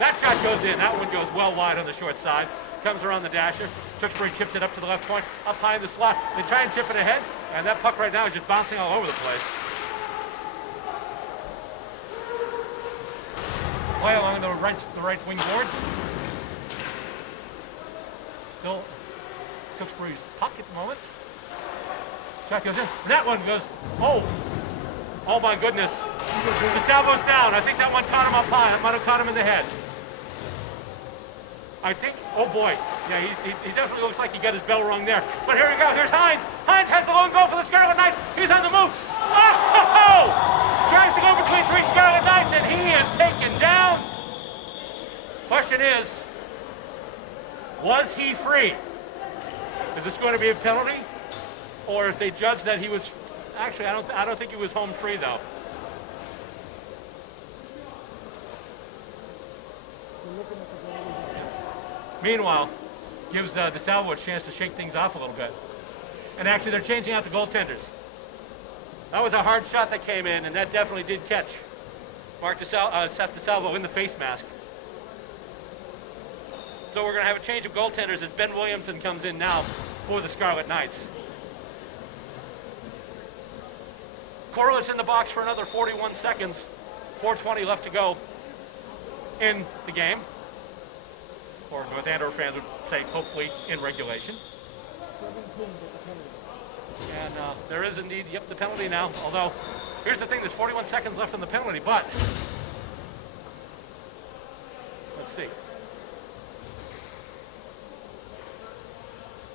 That shot goes in. That one goes well wide on the short side. Comes around the dasher. Tewksbury chips it up to the left point, up high in the slot. They try and chip it ahead, and that puck right now is just bouncing all over the place. Play along the right wing boards. Still Tewksbury's puck at the moment. Shot goes in. And that one goes, oh my goodness. DeSalvo's down. I think that one caught him up high. That might have caught him in the head. I think, oh boy. Yeah, he definitely looks like he got his bell rung there. But here we go. Here's Hines. Hines has the lone goal for the Scarlet Knights. He's on the move. Oh! Tries to go between 3 Scarlet Knights, and he is taken down. Question is, was he free? Is this going to be a penalty? Or if they judge that he was, actually, I don't think he was home free though. Meanwhile, gives DeSalvo a chance to shake things off a little bit. And actually, they're changing out the goaltenders. That was a hard shot that came in, and that definitely did catch Seth DeSalvo in the face mask. So we're going to have a change of goaltenders as Ben Williamson comes in now for the Scarlet Knights. Corliss in the box for another 41 seconds. 4:20 left to go in the game. Or North Andover fans would say, hopefully, in regulation. And there is indeed, yep, the penalty now. Although, here's the thing, there's 41 seconds left on the penalty, but let's see.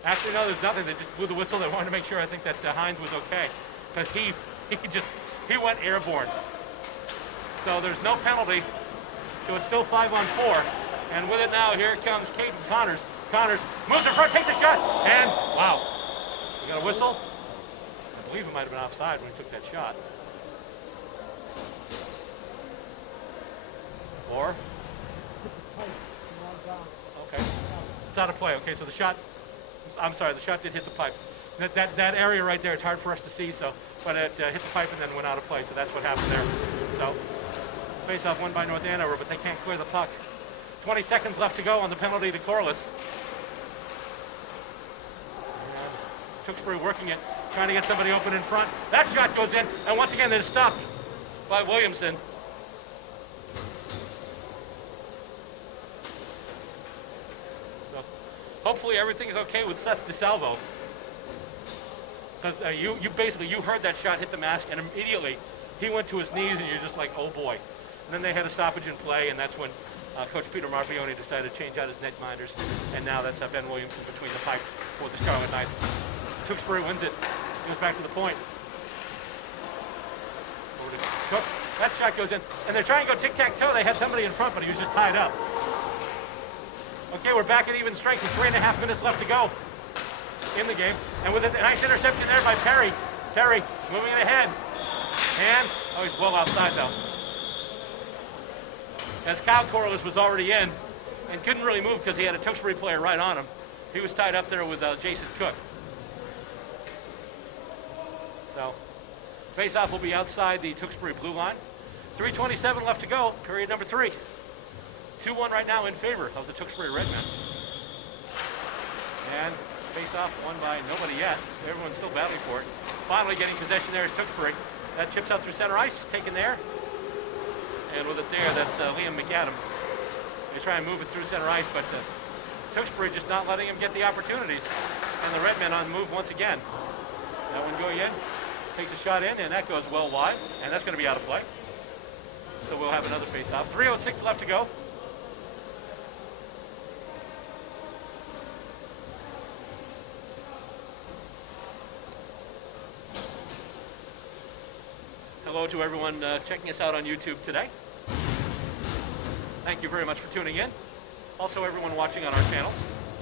Actually, no, there's nothing. They just blew the whistle. They wanted to make sure, I think, that Hines was okay. Because he went airborne. So there's no penalty. So it's still 5-on-4. And with it now, here comes Caden Connors. Connors moves in front, takes a shot, and wow. We got a whistle. I believe it might have been offside when he took that shot. Or? Pipe, and I'm down. Okay. It's out of play. Okay, so the shot, I'm sorry, the shot did hit the pipe. That area right there, it's hard for us to see, so, but it hit the pipe and then went out of play, so that's what happened there. So, face-off won by North Andover, but they can't clear the puck. 20 seconds left to go on the penalty to Corliss. And Tewksbury working it, trying to get somebody open in front. That shot goes in, and once again, they're stopped by Williamson. So, hopefully everything's okay with Seth DeSalvo. Because you heard that shot hit the mask, and immediately he went to his knees, and you're just like, oh boy. And then they had a stoppage in play, and that's when Coach Peter Marfione decided to change out his netminders, and now that's Ben Williamson between the pipes for the Scarlet Knights. Tewksbury wins it, goes back to the point. Over to Cook. That shot goes in, and they're trying to go tic-tac-toe. They had somebody in front, but he was just tied up. Okay, we're back at even strength with 3.5 minutes left to go in the game, and with a nice interception there by Perry. Perry moving it ahead, and he's well outside though. As Kyle Corliss was already in and couldn't really move because he had a Tewksbury player right on him. He was tied up there with Jason Cook. So face-off will be outside the Tewksbury blue line. 3:27 left to go, period number 3. 2-1 right now in favor of the Tewksbury Redmen. And face-off won by nobody yet. Everyone's still battling for it. Finally getting possession there is Tewksbury. That chips out through center ice, taken there. And with it there, that's Liam McAdam. They try and move it through center ice, but Tewksbury just not letting him get the opportunities. And the Redmen on move once again. That one going in, takes a shot in, and that goes well wide, and that's going to be out of play. So we'll have another face-off. 3:06 left to go. Hello to everyone checking us out on YouTube today. Thank you very much for tuning in. Also everyone watching on our channels,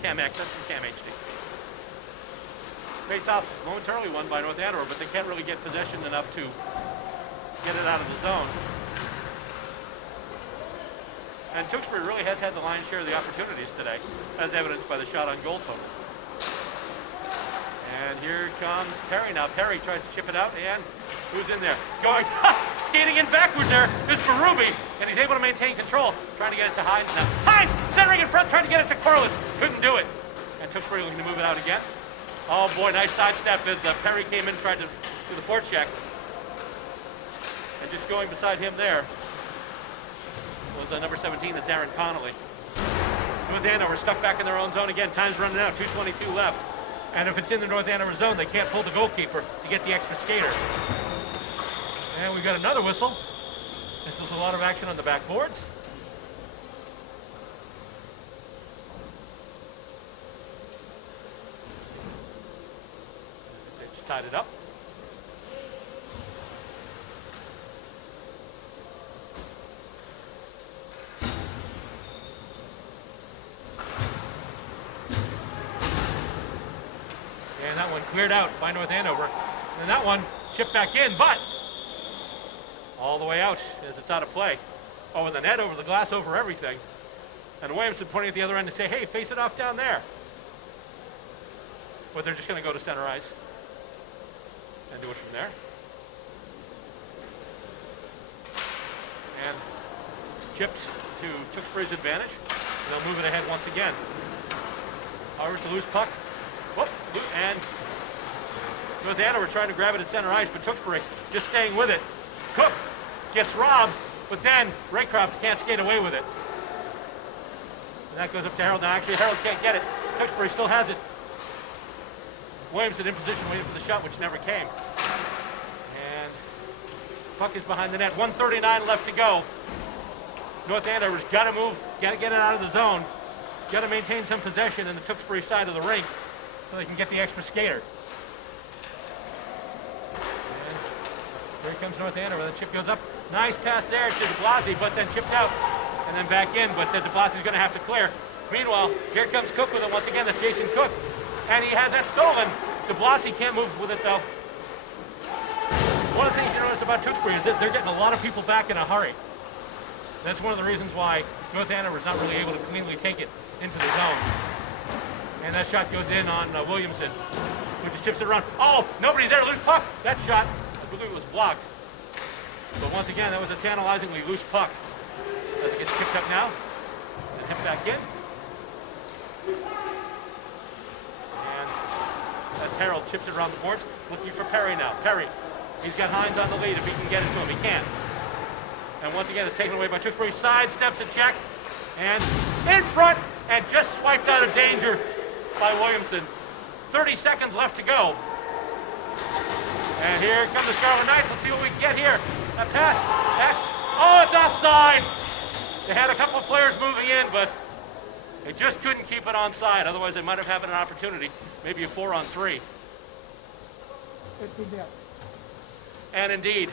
Cam Access and Cam HD. Face-off momentarily won by North Andover, but they can't really get possession enough to get it out of the zone. And Tewksbury really has had the lion's share of the opportunities today, as evidenced by the shot on goal total. And here comes Perry now. Perry tries to chip it out, and who's in there? Going, skating in backwards there is Berube, and he's able to maintain control, trying to get it to Hines now. Hines, centering in front, trying to get it to Corliss. Couldn't do it. And Tewksbury looking to move it out again. Oh boy, nice sidestep as Perry came in and tried to do the forecheck. And just going beside him there was number 17, that's Aaron Connolly. North Andover stuck back in their own zone again. Time's running out, 2:22 left. And if it's in the North Andover zone, they can't pull the goalkeeper to get the extra skater. And we've got another whistle. This is a lot of action on the backboards. They just tied it up. And that one cleared out by North Andover. And that one chipped back in, but all the way out as it's out of play. Over the net, over the glass, over everything. And Williamson pointing at the other end to say, hey, face it off down there. But they're just going to go to center ice and do it from there. And chipped to Tewksbury's advantage. And they'll move it ahead once again. However, it's a loose puck. Whoop, and North Andover trying to grab it at center ice, but Tewksbury just staying with it. Cook gets robbed, but then Raycroft can't skate away with it. And that goes up to Harold. Now actually Harold can't get it. Tewksbury still has it. Williamson in position waiting for the shot, which never came. And puck is behind the net. 1:39 left to go. North Andover's got to move, got to get it out of the zone. Got to maintain some possession in the Tewksbury side of the rink so they can get the extra skater. And here comes North Andover. The chip goes up. Nice pass there to de Blasi, but then chipped out and then back in. But de Blasi's going to have to clear. Meanwhile, here comes Cook with it once again. That's Jason Cook. And he has that stolen. De Blasi can't move with it though. One of the things you notice about Tewksbury is that they're getting a lot of people back in a hurry. That's one of the reasons why North Andover is not really able to cleanly take it into the zone. And that shot goes in on Williamson, who just chips it around. Oh, nobody there, loose puck. That shot, I believe it was blocked. But once again, that was a tantalizingly loose puck. As it gets chipped up now, and hit back in. And that's Harold, chips it around the boards, looking for Perry now. Perry, he's got Hines on the lead. If he can get it to him, he can. And once again, it's taken away by Tewksbury. Side steps a check, and in front, and just swiped out of danger by Williamson. 30 seconds left to go. And here come the Scarlet Knights. Let's see what we can get here. A pass. Oh, it's offside. They had a couple of players moving in, but they just couldn't keep it onside. Otherwise, they might have had an opportunity, maybe a 4-on-3. And indeed,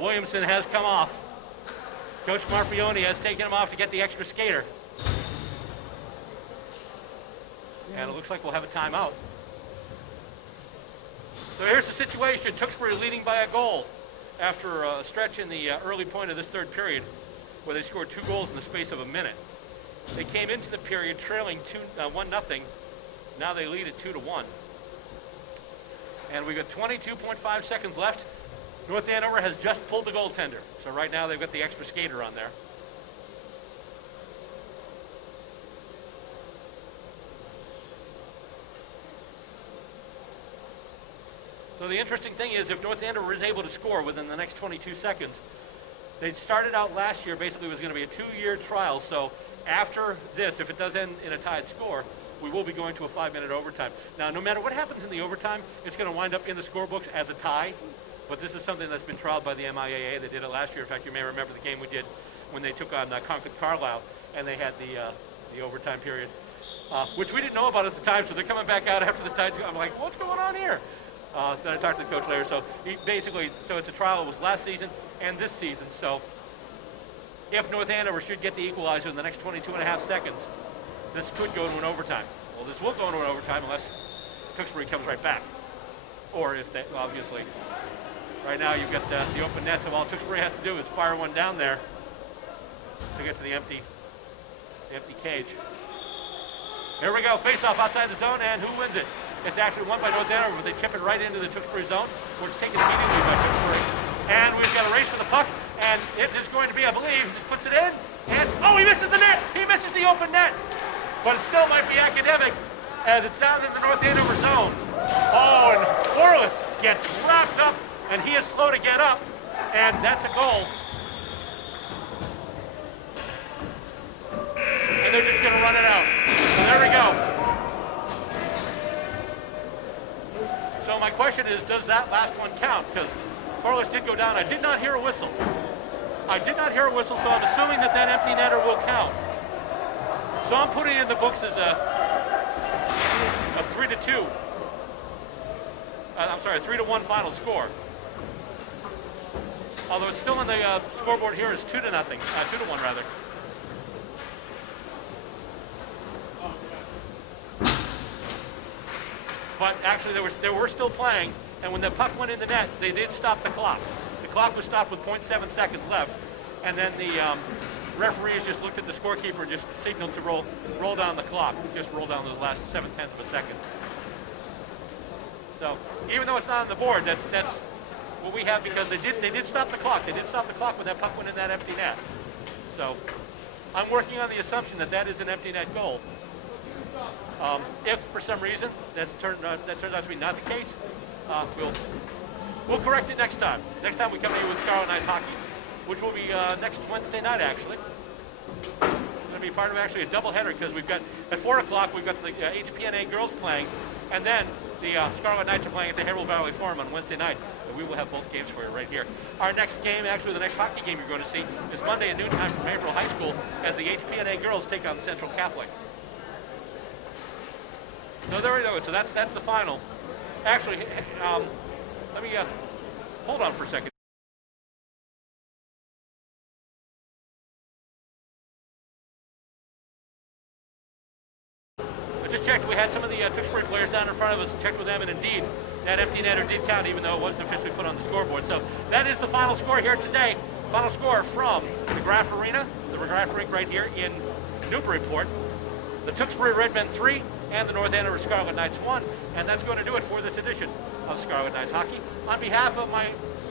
Williamson has come off. Coach Marfione has taken him off to get the extra skater. And it looks like we'll have a timeout. So here's the situation. Tewksbury leading by a goal after a stretch in the early point of this third period where they scored 2 goals in the space of a minute. They came into the period trailing 1-0. Now they lead at 2-1. And we've got 22.5 seconds left. North Andover has just pulled the goaltender. So right now they've got the extra skater on there. So the interesting thing is, if North Andover is able to score within the next 22 seconds, they started out last year, basically it was going to be a 2-year trial. So after this, if it does end in a tied score, we will be going to a 5-minute overtime. Now, no matter what happens in the overtime, it's going to wind up in the scorebooks as a tie. But this is something that's been trialed by the MIAA. They did it last year. In fact, you may remember the game we did when they took on Concord Carlisle, and they had the overtime period, which we didn't know about at the time. So they're coming back out after the tie. I'm like, what's going on here? Then I talked to the coach later. So so it's a trial. It was last season and this season. So if North Andover should get the equalizer in the next 22.5 seconds, this could go to an overtime. Well, this will go to an overtime unless Tewksbury comes right back. Or if they, obviously, right now you've got the open net, so all Tewksbury has to do is fire one down there to get to the empty cage. Here we go, face-off outside the zone, and who wins it? It's actually won by North Andover, but they chip it right into the Tewksbury zone, where it's taken immediately by Tewksbury. And we've got a race for the puck, and it is going to be, I believe, just puts it in, and oh, he misses the net! He misses the open net! But it still might be academic, as it's down in the North Andover zone. Oh, and Corliss gets wrapped up, and he is slow to get up, and that's a goal. And they're just going to run it out. So there we go. So my question is, does that last one count? Because Corliss did go down. I did not hear a whistle. So I'm assuming that empty netter will count. So I'm putting it in the books as a 3-2. I'm sorry, a 3-1 final score. Although it's still on the scoreboard here as 2-0, 2-1 rather. But actually they were still playing, and when the puck went in the net, they did stop the clock. The clock was stopped with 0.7 seconds left, and then the referees just looked at the scorekeeper and just signaled to roll down the clock, just roll down those last 0.7 of a second. So even though it's not on the board, that's what we have, because they did stop the clock. They did stop the clock when that puck went in that empty net. So I'm working on the assumption that is an empty net goal. If for some reason that turns out to be not the case, we'll correct it next time. Next time we come to you with Scarlet Knights hockey, which will be next Wednesday night actually. It's going to be part of actually a doubleheader, because we've got at 4 o'clock we've got the HPNA girls playing, and then the Scarlet Knights are playing at the Harold Valley Forum on Wednesday night. And we will have both games for you right here. Our next game, actually the next hockey game you're going to see, is Monday at noontime from Haverhill High School as the HPNA girls take on Central Catholic. So there we go. So that's the final. Actually, let me hold on for a second. I just checked. We had some of the Tewksbury players down in front of us. Checked with them, and indeed, that empty netter did count, even though it wasn't officially put on the scoreboard. So that is the final score here today. Final score from the Graf Arena, the Graf Rink right here in Newburyport. The Tewksbury Redmen 3 and the North Andover Scarlet Knights 1. And that's going to do it for this edition of Scarlet Knights Hockey. On behalf of my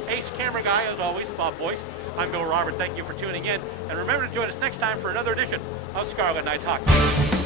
ace camera guy, as always, Bob Boyce, I'm Bill Robert. Thank you for tuning in. And remember to join us next time for another edition of Scarlet Knights Hockey.